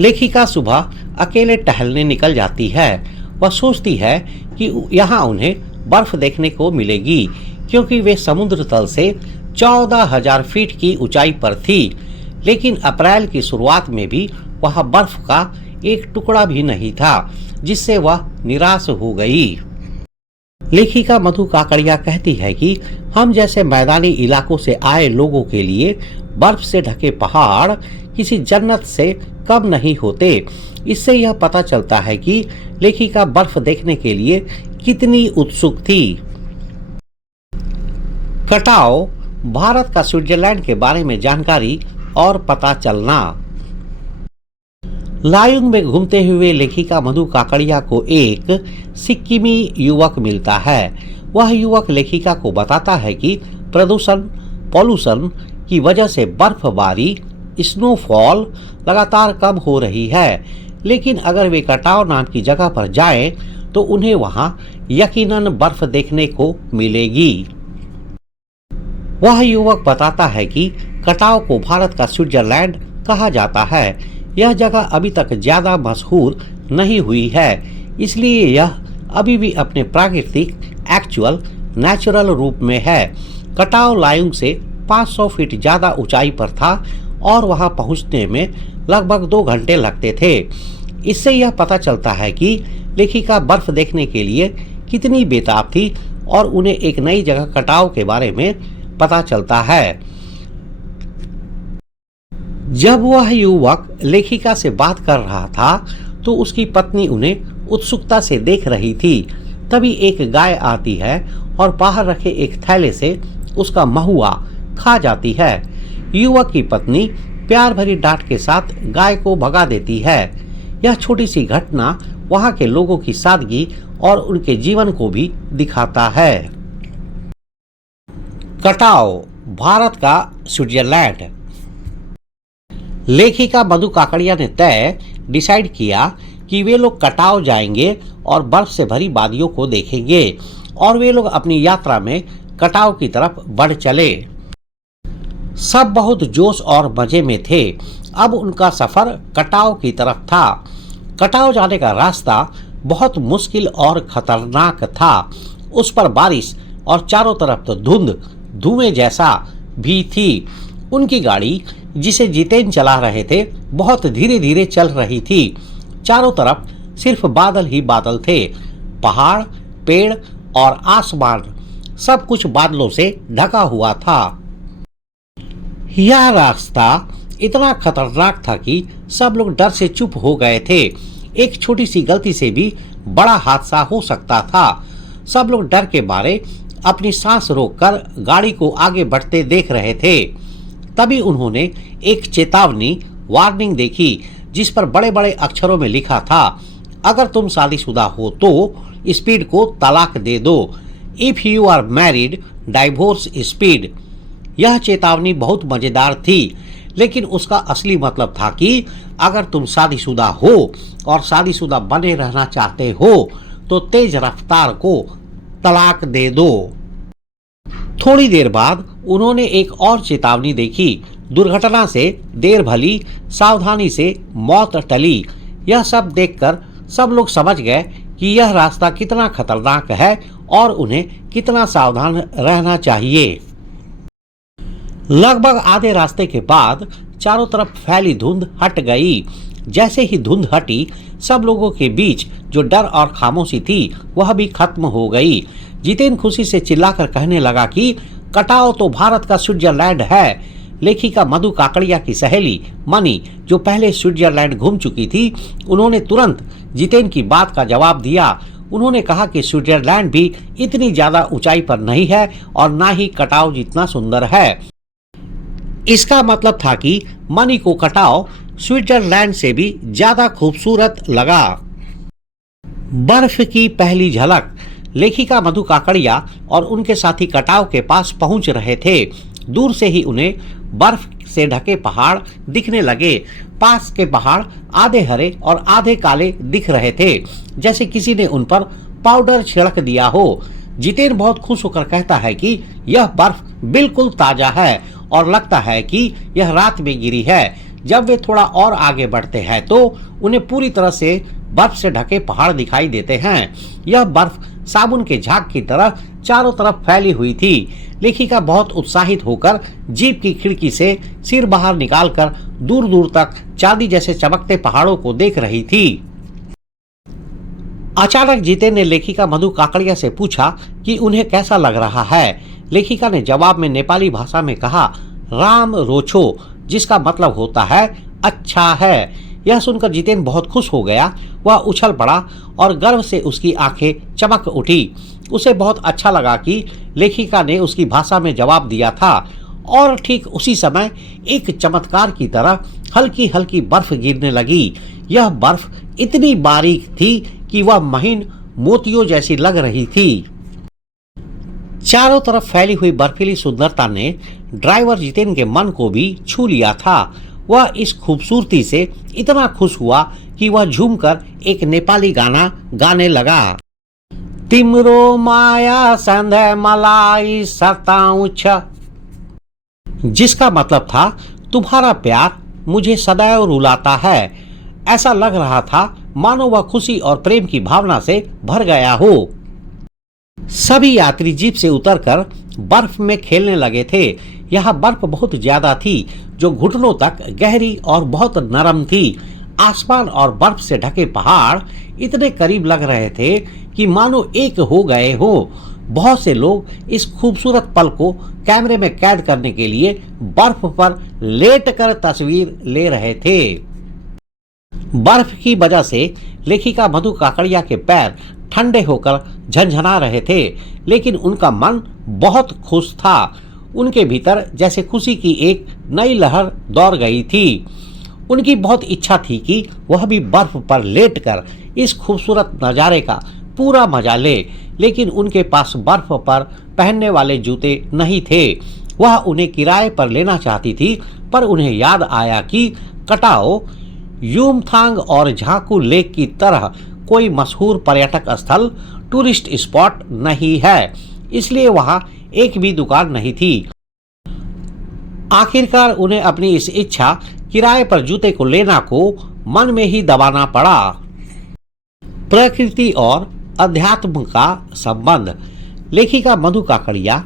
लेखिका सुबह अकेले टहलने निकल जाती है। वह सोचती है कि यहाँ उन्हें बर्फ देखने को मिलेगी, क्योंकि वे समुद्र तल से 14,000 फीट की ऊंचाई पर थी। लेकिन अप्रैल की शुरुआत में भी वह बर्फ का एक टुकड़ा भी नहीं था, जिससे वह निराश हो गई। लेखिका मधु काकड़िया कहती है कि हम जैसे मैदानी इलाकों से आए लोगों के लिए बर्फ से ढके पहाड़ किसी जन्नत से कम नहीं होते। इससे यह पता चलता है कि लेखिका बर्फ देखने के लिए कितनी उत्सुक थी। कटाव, भारत का स्विट्जरलैंड के बारे में जानकारी और पता चलना। लायुंग में घूमते हुए लेखिका मधु काकड़िया को एक सिक्किमी युवक मिलता है। वह युवक लेखिका को बताता है कि पॉल्यूशन की वजह से बर्फबारी, स्नोफॉल लगातार कम हो रही है। लेकिन अगर वे कटाव नाम की जगह पर जाएं, तो उन्हें वहां यकीनन बर्फ देखने को मिलेगी। वह युवक बताता है कि कटाव को भारत का स्विट्जरलैंड कहा जाता है। यह जगह अभी तक ज्यादा मशहूर नहीं हुई है, इसलिए यह अभी भी अपने प्राकृतिक नेचुरल रूप में है। कटाव लायुंग से 500 फीट ज्यादा ऊंचाई पर था और वहां पहुंचने में लगभग 2 घंटे लगते थे। इससे यह पता चलता है कि लेखिका बर्फ देखने के लिए कितनी बेताब थी और उन्हें एक नई जगह कटाव के बारे में पता चलता है। जब वह युवक लेखिका से बात कर रहा था, तो उसकी पत्नी उन्हें उत्सुकता से देख रही थी। तभी एक गाय आती है और बाहर रखे एक थैले से उसका महुआ खा जाती है। युवक की पत्नी प्यार भरी डांट के साथ गाय को भगा देती है। यह छोटी सी घटना वहां के लोगों की सादगी और उनके जीवन को भी दिखाता है। कटाव, भारत का स्विट्जरलैंड। लेखिका मधु काकड़िया ने डिसाइड किया कि वे लोग कटाव जाएंगे और बर्फ से भरी वादियों को देखेंगे, और वे लोग अपनी यात्रा में कटाव की तरफ बढ़ चले। सब बहुत जोश और मजे में थे। अब उनका सफर कटाव की तरफ था। कटाव जाने का रास्ता बहुत मुश्किल और खतरनाक था। उस पर बारिश और चारों तरफ तो धुंध, धुएं जैसा भी थी। उनकी गाड़ी जिसे जितेन चला रहे थे बहुत धीरे धीरे चल रही थी। चारों तरफ सिर्फ बादल ही बादल थे। पहाड़, पेड़ और आसमान सब कुछ बादलों से ढका हुआ था। यह रास्ता इतना खतरनाक था कि सब लोग डर से चुप हो गए थे। एक छोटी सी गलती से भी बड़ा हादसा हो सकता था। सब लोग डर के मारे अपनी सांस रोककर गाड़ी को आगे बढ़ते देख रहे थे। तभी उन्होंने एक चेतावनी वार्निंग देखी जिस पर बड़े बड़े अक्षरों में लिखा था, अगर तुम शादीशुदा हो तो स्पीड को तलाक दे दो। If you are married, divorce speed. यह चेतावनी बहुत मजेदार थी, लेकिन उसका असली मतलब था कि अगर तुम शादीशुदा हो और शादीशुदा बने रहना चाहते हो तो तेज रफ्तार को तलाक दे दो। थोड़ी देर बाद उन्होंने एक और चेतावनी देखी, दुर्घटना से देर भली, सावधानी से मौत टली। यह सब देखकर सब लोग समझ गए कि यह रास्ता कितना खतरनाक है और उन्हें कितना सावधान रहना चाहिए। लगभग आधे रास्ते के बाद चारों तरफ फैली धुंध हट गई। जैसे ही धुंध हटी, सब लोगों के बीच जो डर और खामोशी थी वह भी खत्म हो गई। जितेन खुशी से चिल्लाकर कहने लगा कि कटाव तो भारत का स्विट्जरलैंड है। लेखिका मधु काकड़िया की सहेली मनी, जो पहले स्विट्जरलैंड घूम चुकी थी, उन्होंने तुरंत जितेन की बात का जवाब दिया। उन्होंने कहा कि स्विट्जरलैंड भी इतनी ज्यादा ऊंचाई पर नहीं है और ना ही कटाव जितना सुंदर है। इसका मतलब था कि मनी को कटाव स्विट्जरलैंड से भी ज्यादा खूबसूरत लगा। बर्फ की पहली झलक। लेखिका मधु काकड़िया और उनके साथी कटाव के पास पहुंच रहे थे। दूर से ही उन्हें बर्फ से ढके पहाड़ दिखने लगे। पास के पहाड़ आधे हरे और आधे काले दिख रहे थे, जैसे किसी ने उन पर पाउडर छिड़क दिया हो। जितेन बहुत खुश होकर कहता है कि यह बर्फ बिल्कुल ताजा है और लगता है कि यह रात में गिरी है। जब वे थोड़ा और आगे बढ़ते हैं तो उन्हें पूरी तरह से बर्फ से ढके पहाड़ दिखाई देते हैं। यह बर्फ साबुन के झाग की तरह चारों तरफ फैली हुई थी। लेखिका बहुत उत्साहित होकर जीप की खिड़की से सिर बाहर निकालकर दूर दूर तक चांदी जैसे चमकते पहाड़ों को देख रही थी। अचानक जितेन ने लेखिका मधु काकड़िया से पूछा कि उन्हें कैसा लग रहा है। लेखिका ने जवाब में नेपाली भाषा में कहा, राम रोछो, जिसका मतलब होता है अच्छा है। यह सुनकर जितेन बहुत खुश हो गया। वह उछल पड़ा और गर्व से उसकी आंखें चमक उठी। उसे बहुत अच्छा लगा कि लेखिका ने उसकी भाषा में जवाब दिया था। और ठीक उसी समय एक चमत्कार की तरह हल्की हल्की बर्फ गिरने लगी। यह बर्फ इतनी बारीक थी कि वह महीन मोतियों जैसी लग रही थी। चारों तरफ फैली हुई बर्फीली सुंदरता ने ड्राइवर जितेन के मन को भी छू लिया था। वह इस खूबसूरती से इतना खुश हुआ कि वह झूमकर एक नेपाली गाना गाने लगा। तिम्रो माया संधे मलाई सताउँछ, जिसका मतलब था तुम्हारा प्यार मुझे सदैव रुलाता है। ऐसा लग रहा था मानो वह खुशी और प्रेम की भावना से भर गया हो। सभी यात्री जीप से उतरकर बर्फ में खेलने लगे थे। यह बर्फ बहुत ज्यादा थी, जो घुटनों तक गहरी और बहुत नरम थी। आसमान और बर्फ से ढके पहाड़ इतने करीब लग रहे थे कि मानो एक हो गए हो। बहुत से लोग इस खूबसूरत पल को कैमरे में कैद करने के लिए बर्फ पर लेटकर तस्वीर ले रहे थे। बर्फ की वजह से लेखिका मधु काकड़िया के पैर ठंडे होकर झंझना रहे थे, लेकिन उनका मन बहुत खुश था। उनके भीतर जैसे खुशी की एक नई लहर दौड़ गई थी। उनकी बहुत इच्छा थी कि वह भी बर्फ पर लेटकर इस खूबसूरत नज़ारे का पूरा मजा ले, लेकिन उनके पास बर्फ पर पहनने वाले जूते नहीं थे। वह उन्हें किराए पर लेना चाहती थी, पर उन्हें याद आया कि कटाओ यूमथांग और झांकू लेक की तरह कोई मशहूर पर्यटक स्थल, टूरिस्ट स्पॉट नहीं है, इसलिए वहां एक भी दुकान नहीं थी। आखिरकार उन्हें अपनी इस इच्छा किराए पर जूते को लेना को मन में ही दबाना पड़ा। प्रकृति और अध्यात्म का संबंध। लेखिका मधु काकड़िया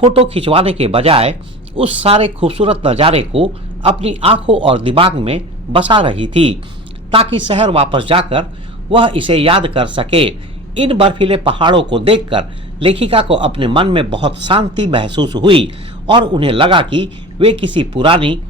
फोटो खिंचवाने के बजाय उस सारे खूबसूरत नज़ारे को अपनी आंखों और दिमाग में बसा रही थी, ताकि शहर वापस जाकर वह इसे याद कर सके। इन बर्फीले पहाड़ों को देखकर लेखिका को अपने मन में बहुत शांति महसूस हुई और उन्हें लगा कि वे किसी पुरानी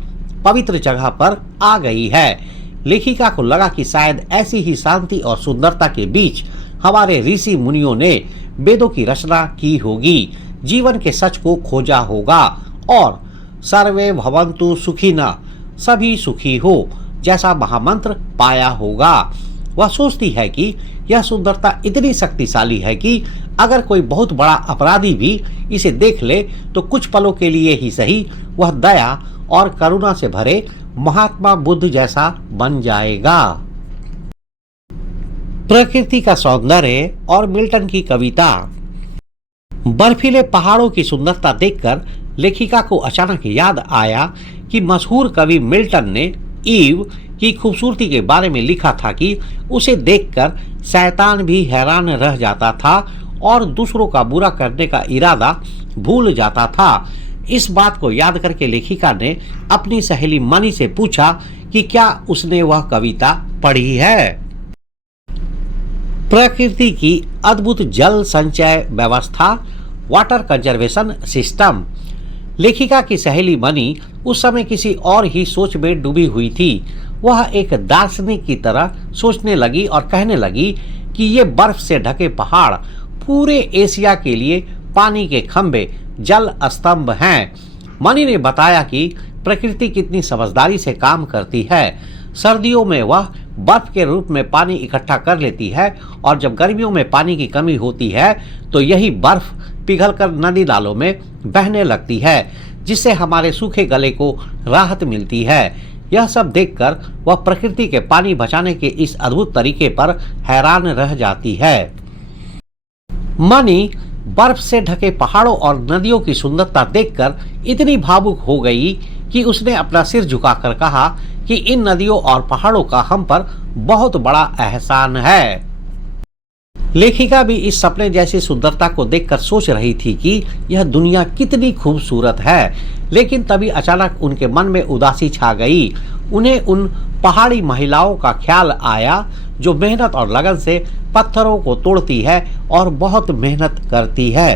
पवित्र जगह पर आ गई है। लेखिका को लगा कि शायद ऐसी ही शांति और सुंदरता के बीच हमारे ऋषि मुनियों ने वेदों की रचना की होगी, जीवन के सच को खोजा होगा और सर्वे भवन्तु सुखिनः, सभी सुखी हो जैसा महामंत्र पाया होगा। वह सोचती है कि यह सुंदरता इतनी शक्तिशाली है कि अगर कोई बहुत बड़ा अपराधी भी इसे देख ले तो कुछ पलों के लिए ही सही वह दया और करुणा से भरे महात्मा बुद्ध जैसा बन जाएगा। प्रकृति का सौंदर्य और मिल्टन की कविता। बर्फीले पहाड़ों की सुंदरता देखकर लेखिका को अचानक याद आया कि मशहूर कवि मिल्टन ने ईव की खूबसूरती के बारे में लिखा था कि उसे देखकर शैतान भी हैरान रह जाता था और दूसरों का बुरा करने का इरादा भूल जाता था। इस बात को याद करके लेखिका ने अपनी सहेली मनी से पूछा कि क्या उसने वह कविता पढ़ी है। प्रकृति की अद्भुत जल संचय व्यवस्था, वाटर कंजर्वेशन सिस्टम। लेखिका की सहेली मनी उस समय किसी और ही सोच में डूबी हुई थी। वह एक दार्शनिक की तरह सोचने लगी और कहने लगी कि ये बर्फ से ढके पहाड़ पूरे एशिया के लिए पानी के खंभे, जल स्तंभ हैं। मनी ने बताया कि प्रकृति कितनी समझदारी से काम करती है। सर्दियों में वह बर्फ के रूप में पानी इकट्ठा कर लेती है और जब गर्मियों में पानी की कमी होती है तो यही बर्फ पिघलकर नदी नालों में बहने लगती है, जिससे हमारे सूखे गले को राहत मिलती है। यह सब देखकर वह प्रकृति के पानी बचाने के इस अद्भुत तरीके पर हैरान रह जाती है। मनी बर्फ से ढके पहाड़ों और नदियों की सुंदरता देखकर इतनी भावुक हो गई कि उसने अपना सिर झुकाकर कहा कि इन नदियों और पहाड़ों का हम पर बहुत बड़ा एहसान है। लेखिका भी इस सपने जैसी सुंदरता को देखकर सोच रही थी कि यह दुनिया कितनी खूबसूरत है, लेकिन तभी अचानक उनके मन में उदासी छा गई। उन्हें उन पहाड़ी महिलाओं का ख्याल आया जो मेहनत और लगन से पत्थरों को तोड़ती है और बहुत मेहनत करती है।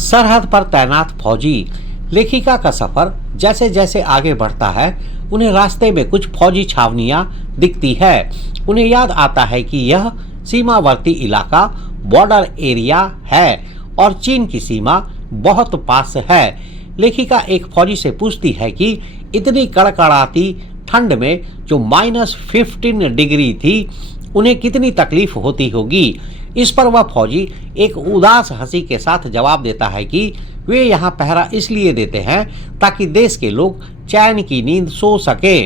सरहद पर तैनात फौजी। लेखिका का सफर जैसे जैसे आगे बढ़ता है उन्हें रास्ते में कुछ फौजी छावनियां दिखती है। उन्हें याद आता है कि यह सीमावर्ती इलाका बॉर्डर एरिया है और चीन की सीमा बहुत पास है। लेखिका एक फौजी से पूछती है कि इतनी कड़कड़ाती ठंड में जो -15 डिग्री थी उन्हें कितनी तकलीफ होती होगी। इस पर वह फौजी एक उदास हंसी के साथ जवाब देता है कि वे यहाँ पहरा इसलिए देते हैं ताकि देश के लोग चैन की नींद सो सके।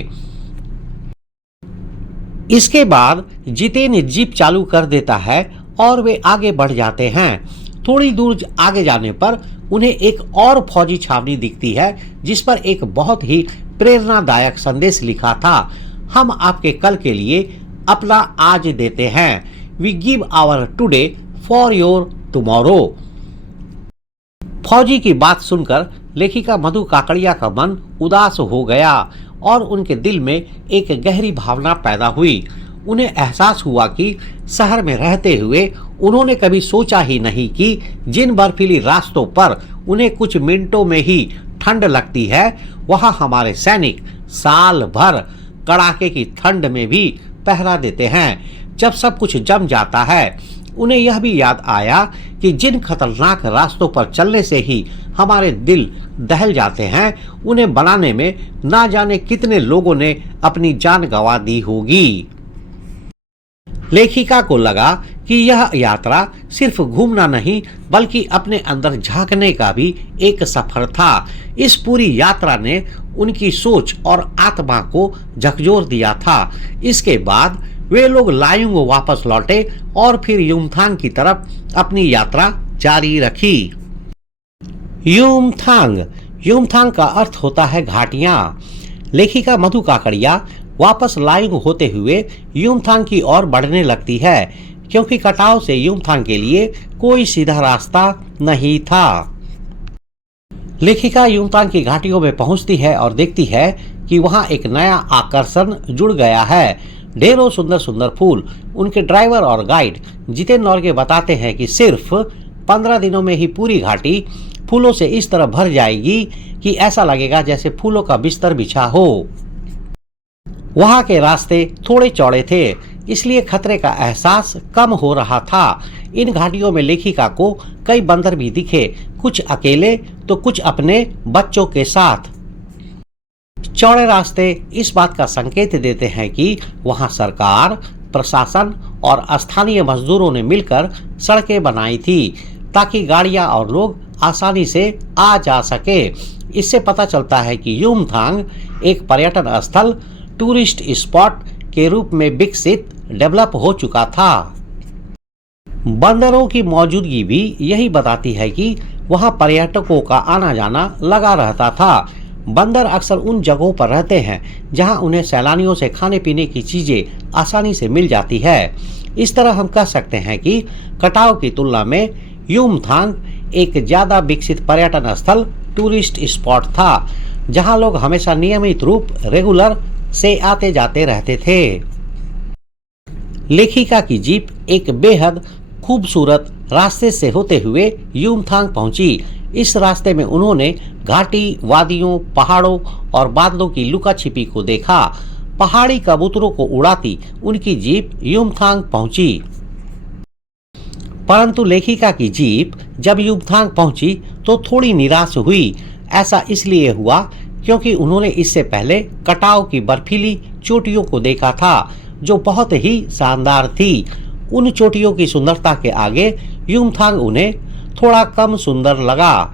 इसके बाद जितेन जीप चालू कर देता है और वे आगे बढ़ जाते हैं। थोड़ी दूर आगे जाने पर उन्हें एक और फौजी छावनी दिखती है जिस पर एक बहुत ही प्रेरणादायक संदेश लिखा था, हम आपके कल के लिए अपना आज देते हैं। We give our today for your tomorrow. फौजी की बात सुनकर लेखिका मधु काकड़िया का मन उदास हो गया और उनके दिल में एक गहरी भावना पैदा हुई। उन्हें एहसास हुआ कि शहर में रहते हुए उन्होंने कभी सोचा ही नहीं कि जिन बर्फीली रास्तों पर उन्हें कुछ मिनटों में ही ठंड लगती है, वहां हमारे सैनिक साल भर कड़ाके की ठंड में भी पहरा देते हैं। जब सब कुछ जम जाता है, उन्हें यह भी याद आया कि जिन खतरनाक रास्तों पर चलने से ही हमारे दिल दहल जाते हैं, उन्हें बनाने में ना जाने कितने लोगों ने अपनी जान गंवा दी होगी। लेखिका को लगा कि यह यात्रा सिर्फ घूमना नहीं बल्कि अपने अंदर झांकने का भी एक सफर था। इस पूरी यात्रा ने उनकी सोच और आत्मा को झकझोर दिया था। इसके बाद वे लोग लायुंग वापस लौटे और फिर युमथांग की तरफ अपनी यात्रा जारी रखी। युमथांग का अर्थ होता है घाटियां। लेखिका मधु काकड़िया वापस लायुंग होते हुए युमथांग की ओर बढ़ने लगती है, क्योंकि कटाव से युमथांग के लिए कोई सीधा रास्ता नहीं था। लेखिका युमथांग की घाटियों में पहुंचती है और देखती है कि वहां एक नया आकर्षण जुड़ गया है। ढेरों सुंदर सुंदर फूल। उनके ड्राइवर और गाइड जितेन नॉर्गे बताते हैं कि सिर्फ 15 दिनों में ही पूरी घाटी फूलों से इस तरह भर जाएगी कि ऐसा लगेगा जैसे फूलों का बिस्तर बिछा हो। वहां के रास्ते थोड़े चौड़े थे, इसलिए खतरे का एहसास कम हो रहा था। इन घाटियों में लेखिका को कई बंदर भी दिखे, कुछ अकेले तो कुछ अपने बच्चों के साथ। चौड़े रास्ते इस बात का संकेत देते हैं कि वहां सरकार, प्रशासन और स्थानीय मजदूरों ने मिलकर सड़कें बनाई थी ताकि गाड़ियां और लोग आसानी से आ जा सके। इससे पता चलता है कि युमथांग एक पर्यटन स्थल, टूरिस्ट स्पॉट के रूप में विकसित, डेवलप हो चुका था। बंदरों की मौजूदगी भी यही बताती है कि वहां पर्यटकों का आना जाना लगा रहता था। बंदर अक्सर उन जगहों पर रहते हैं जहां उन्हें सैलानियों से खाने पीने की चीजें आसानी से मिल जाती है। इस तरह हम कह सकते हैं कि कटाव की तुलना में युमथांग एक ज्यादा विकसित पर्यटन स्थल, टूरिस्ट स्पॉट था जहां लोग हमेशा नियमित रूप रेगुलर से आते जाते रहते थे। लेखिका की जीप एक बेहद खूबसूरत रास्ते से होते हुए युमथांग पहुंची। इस रास्ते में उन्होंने घाटी, वादियों, पहाड़ों और बादलों की लुका छिपी को देखा। पहाड़ी कबूतरों को उड़ाती उनकी जीप युमथांग पहुंची। परंतु लेखिका की जीप जब युमथांग पहुंची तो थोड़ी निराश हुई। ऐसा इसलिए हुआ क्योंकि उन्होंने इससे पहले कटाव की बर्फीली चोटियों को देखा था, जो बहुत ही शानदार थी। उन चोटियों की सुंदरता के आगे युमथांग उन्हें थोड़ा कम सुंदर लगा।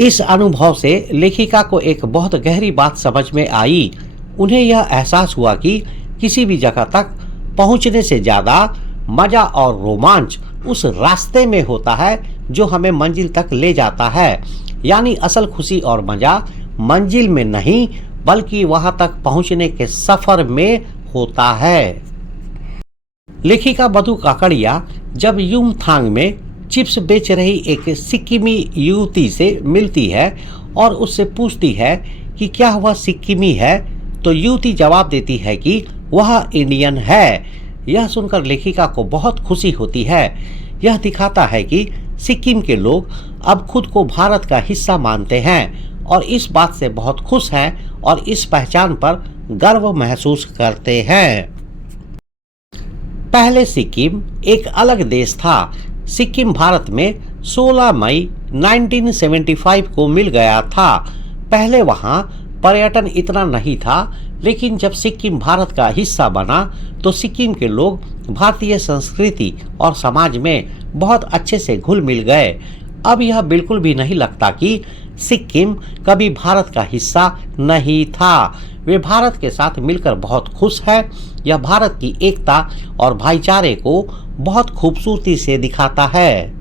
इस अनुभव से लेखिका को एक बहुत गहरी बात समझ में आई। उन्हें यह एहसास हुआ कि किसी भी जगह तक पहुंचने से ज्यादा मजा और रोमांच उस रास्ते में होता है जो हमें मंजिल तक ले जाता है। यानी असल खुशी और मजा मंजिल में नहीं, बल्कि वहां तक पहुंचने के सफर में होता है। लेखिका मधु काकड़िया जब युमथांग में चिप्स बेच रही एक सिक्किमी युवती से मिलती है और उससे पूछती है कि क्या वह सिक्किमी है, तो युवती जवाब देती है कि वह इंडियन है। यह सुनकर लेखिका को बहुत खुशी होती है। यह दिखाता है कि सिक्किम के लोग अब खुद को भारत का हिस्सा मानते हैं और इस बात से बहुत खुश हैं और इस पहचान पर गर्व महसूस करते हैं। पहले सिक्किम एक अलग देश था। सिक्किम भारत में 16 मई 1975 को मिल गया था। पहले वहां पर्यटन इतना नहीं था, लेकिन जब सिक्किम भारत का हिस्सा बना तो सिक्किम के लोग भारतीय संस्कृति और समाज में बहुत अच्छे से घुल मिल गए। अब यह बिल्कुल भी नहीं लगता कि सिक्किम कभी भारत का हिस्सा नहीं था। वे भारत के साथ मिलकर बहुत खुश है। यह भारत की एकता और भाईचारे को बहुत खूबसूरती से दिखाता है।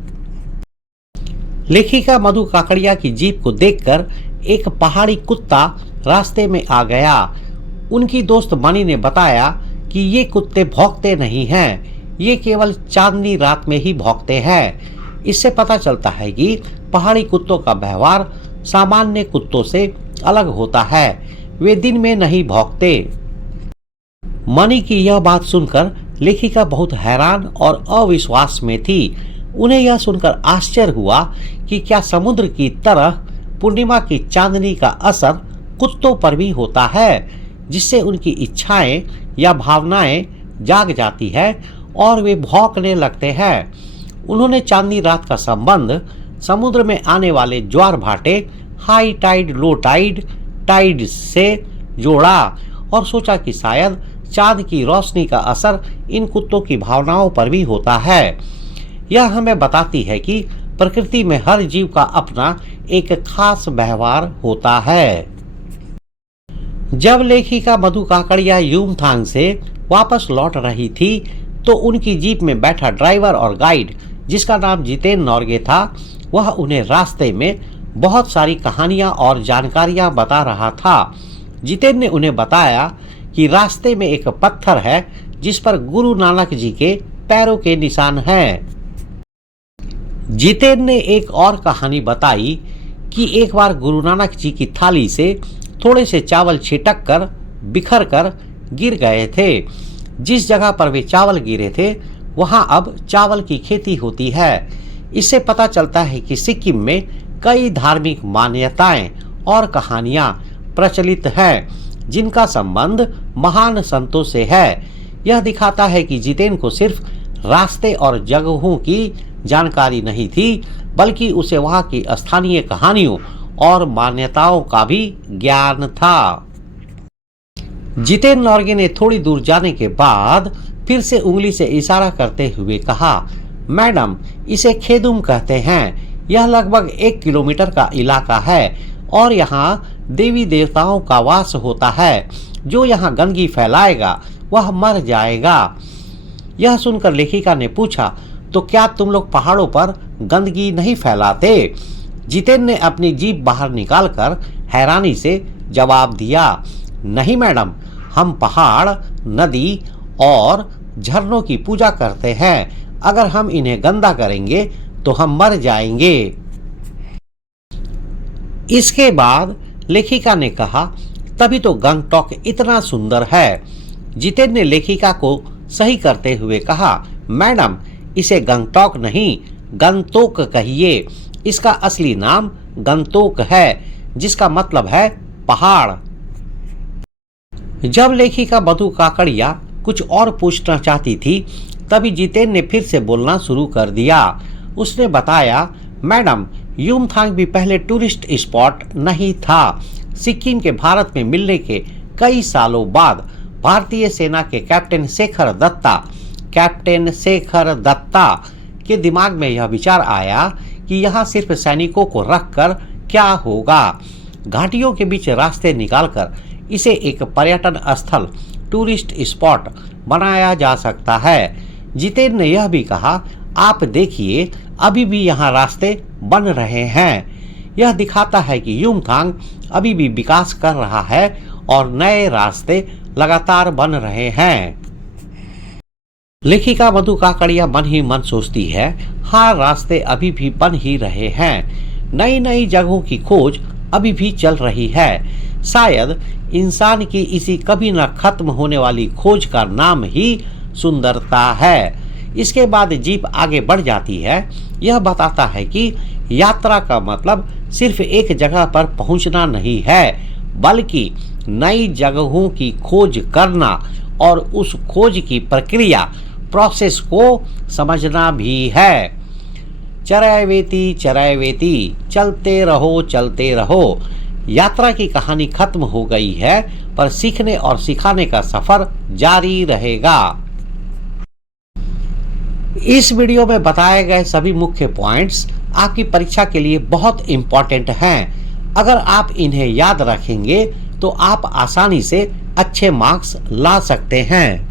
लेखिका मधु काकड़िया की जीप को देखकर एक पहाड़ी कुत्ता रास्ते में आ गया। उनकी दोस्त मणि ने बताया कि ये कुत्ते भौंकते नहीं हैं, ये केवल चांदनी रात में ही भौंकते हैं। इससे पता चलता है कि पहाड़ी कुत्तों का व्यवहार सामान्य कुत्तों से अलग होता है। वे दिन में नहीं भौंकते। मणि की यह बात सुनकर लेखिका बहुत हैरान और अविश्वास में थी। उन्हें यह सुनकर आश्चर्य हुआ कि क्या समुद्र की तरह पूर्णिमा की चांदनी का असर कुत्तों पर भी होता है, जिससे उनकी इच्छाएं या भावनाएं जाग जाती है और वे भौंकने लगते हैं। उन्होंने चांदनी रात का संबंध समुद्र में आने वाले ज्वार भाटे, high tide, low tide, tide से जोड़ा और सोचा कि शायद चांद की रोशनी का असर इन कुत्तों की भावनाओं पर भी होता है। यह हमें बताती है कि प्रकृति में हर जीव का अपना एक खास व्यवहार होता है। जब लेखिका मधु काकड़िया युमथांग से वापस लौट रही थी तो उनकी जीप में बैठा ड्राइवर और गाइड, जिसका नाम जितेन नॉर्गे था, वह उन्हें रास्ते में बहुत सारी कहानियां और जानकारियां बता रहा था। जितेन ने उन्हें बताया कि रास्ते में एक पत्थर है जिस पर गुरु नानक जी के पैरों के निशान हैं। जितेन ने एक और कहानी बताई कि एक बार गुरु नानक जी की थाली से थोड़े से चावल छिटक कर बिखर कर गिर गए थे। जिस जगह पर वे चावल गिरे थे वहां अब चावल की खेती होती है। इससे पता चलता है कि सिक्किम में कई धार्मिक मान्यताएं और कहानियां प्रचलित हैं जिनका संबंध महान संतों से है। यह दिखाता है कि जितेन को सिर्फ रास्ते और जगहों की जानकारी नहीं थी, बल्कि उसे वहां की स्थानीय कहानियों और मान्यताओं का भी ज्ञान था। जितेन नॉर्गे ने थोड़ी दूर जाने के बाद फिर से उंगली से इशारा करते हुए कहा, मैडम, इसे खेदुम कहते हैं। यह लगभग 1 किलोमीटर का इलाका है और यहाँ देवी देवताओं का वास होता है। जो यहाँ गंदगी फैलाएगा वह मर जाएगा। यह सुनकर लेखिका ने पूछा, तो क्या तुम लोग पहाड़ों पर गंदगी नहीं फैलाते? जितेन ने अपनी जीभ बाहर निकालकर हैरानी से जवाब दिया, नहीं मैडम, हम पहाड़, नदी और झरनों की पूजा करते हैं। अगर हम इन्हें गंदा करेंगे तो हम मर जाएंगे। इसके बाद लेखिका ने कहा, तभी तो गंगटोक इतना सुंदर है। जितेन ने लेखिका को सही करते हुए कहा, मैडम, इसे गंगटोक नहीं गंगतोक कहिए। इसका असली नाम गंगतोक है, जिसका मतलब है पहाड़। जब लेखिका मधु काकड़िया कुछ और पूछना चाहती थी तभी जितेन ने फिर से बोलना शुरू कर दिया। उसने बताया, मैडम, युमथांग भी पहले टूरिस्ट स्पॉट नहीं था। सिक्किम के भारत में मिलने के कई सालों बाद भारतीय सेना के कैप्टन शेखर दत्ता के दिमाग में यह विचार आया कि यहाँ सिर्फ सैनिकों को रखकर क्या होगा। घाटियों के बीच रास्ते निकालकर इसे एक पर्यटन स्थल, टूरिस्ट स्पॉट बनाया जा सकता है। जितेन ने यह भी कहा, आप देखिए, अभी भी यहाँ रास्ते बन रहे हैं। यह दिखाता है कि युमथांग अभी भी विकास कर रहा है और नए रास्ते लगातार बन रहे हैं। लेखिका मधु काकड़िया मन ही मन सोचती है, हाँ, रास्ते अभी भी बन ही रहे हैं। नई नई जगहों की खोज अभी भी चल रही है। शायद इंसान की इसी कभी न खत्म होने वाली खोज का नाम ही सुंदरता है। इसके बाद जीप आगे बढ़ जाती है। यह बताता है कि यात्रा का मतलब सिर्फ एक जगह पर पहुंचना नहीं है, बल्कि नई जगहों की खोज करना और उस खोज की प्रक्रिया, प्रोसेस को समझना भी है। चरैवेती चरैवेती, चलते रहो। यात्रा की कहानी खत्म हो गई है, पर सीखने और सिखाने का सफर जारी रहेगा। इस वीडियो में बताए गए सभी मुख्य पॉइंट्स आपकी परीक्षा के लिए बहुत इंपॉर्टेंट हैं। अगर आप इन्हें याद रखेंगे तो आप आसानी से अच्छे मार्क्स ला सकते हैं।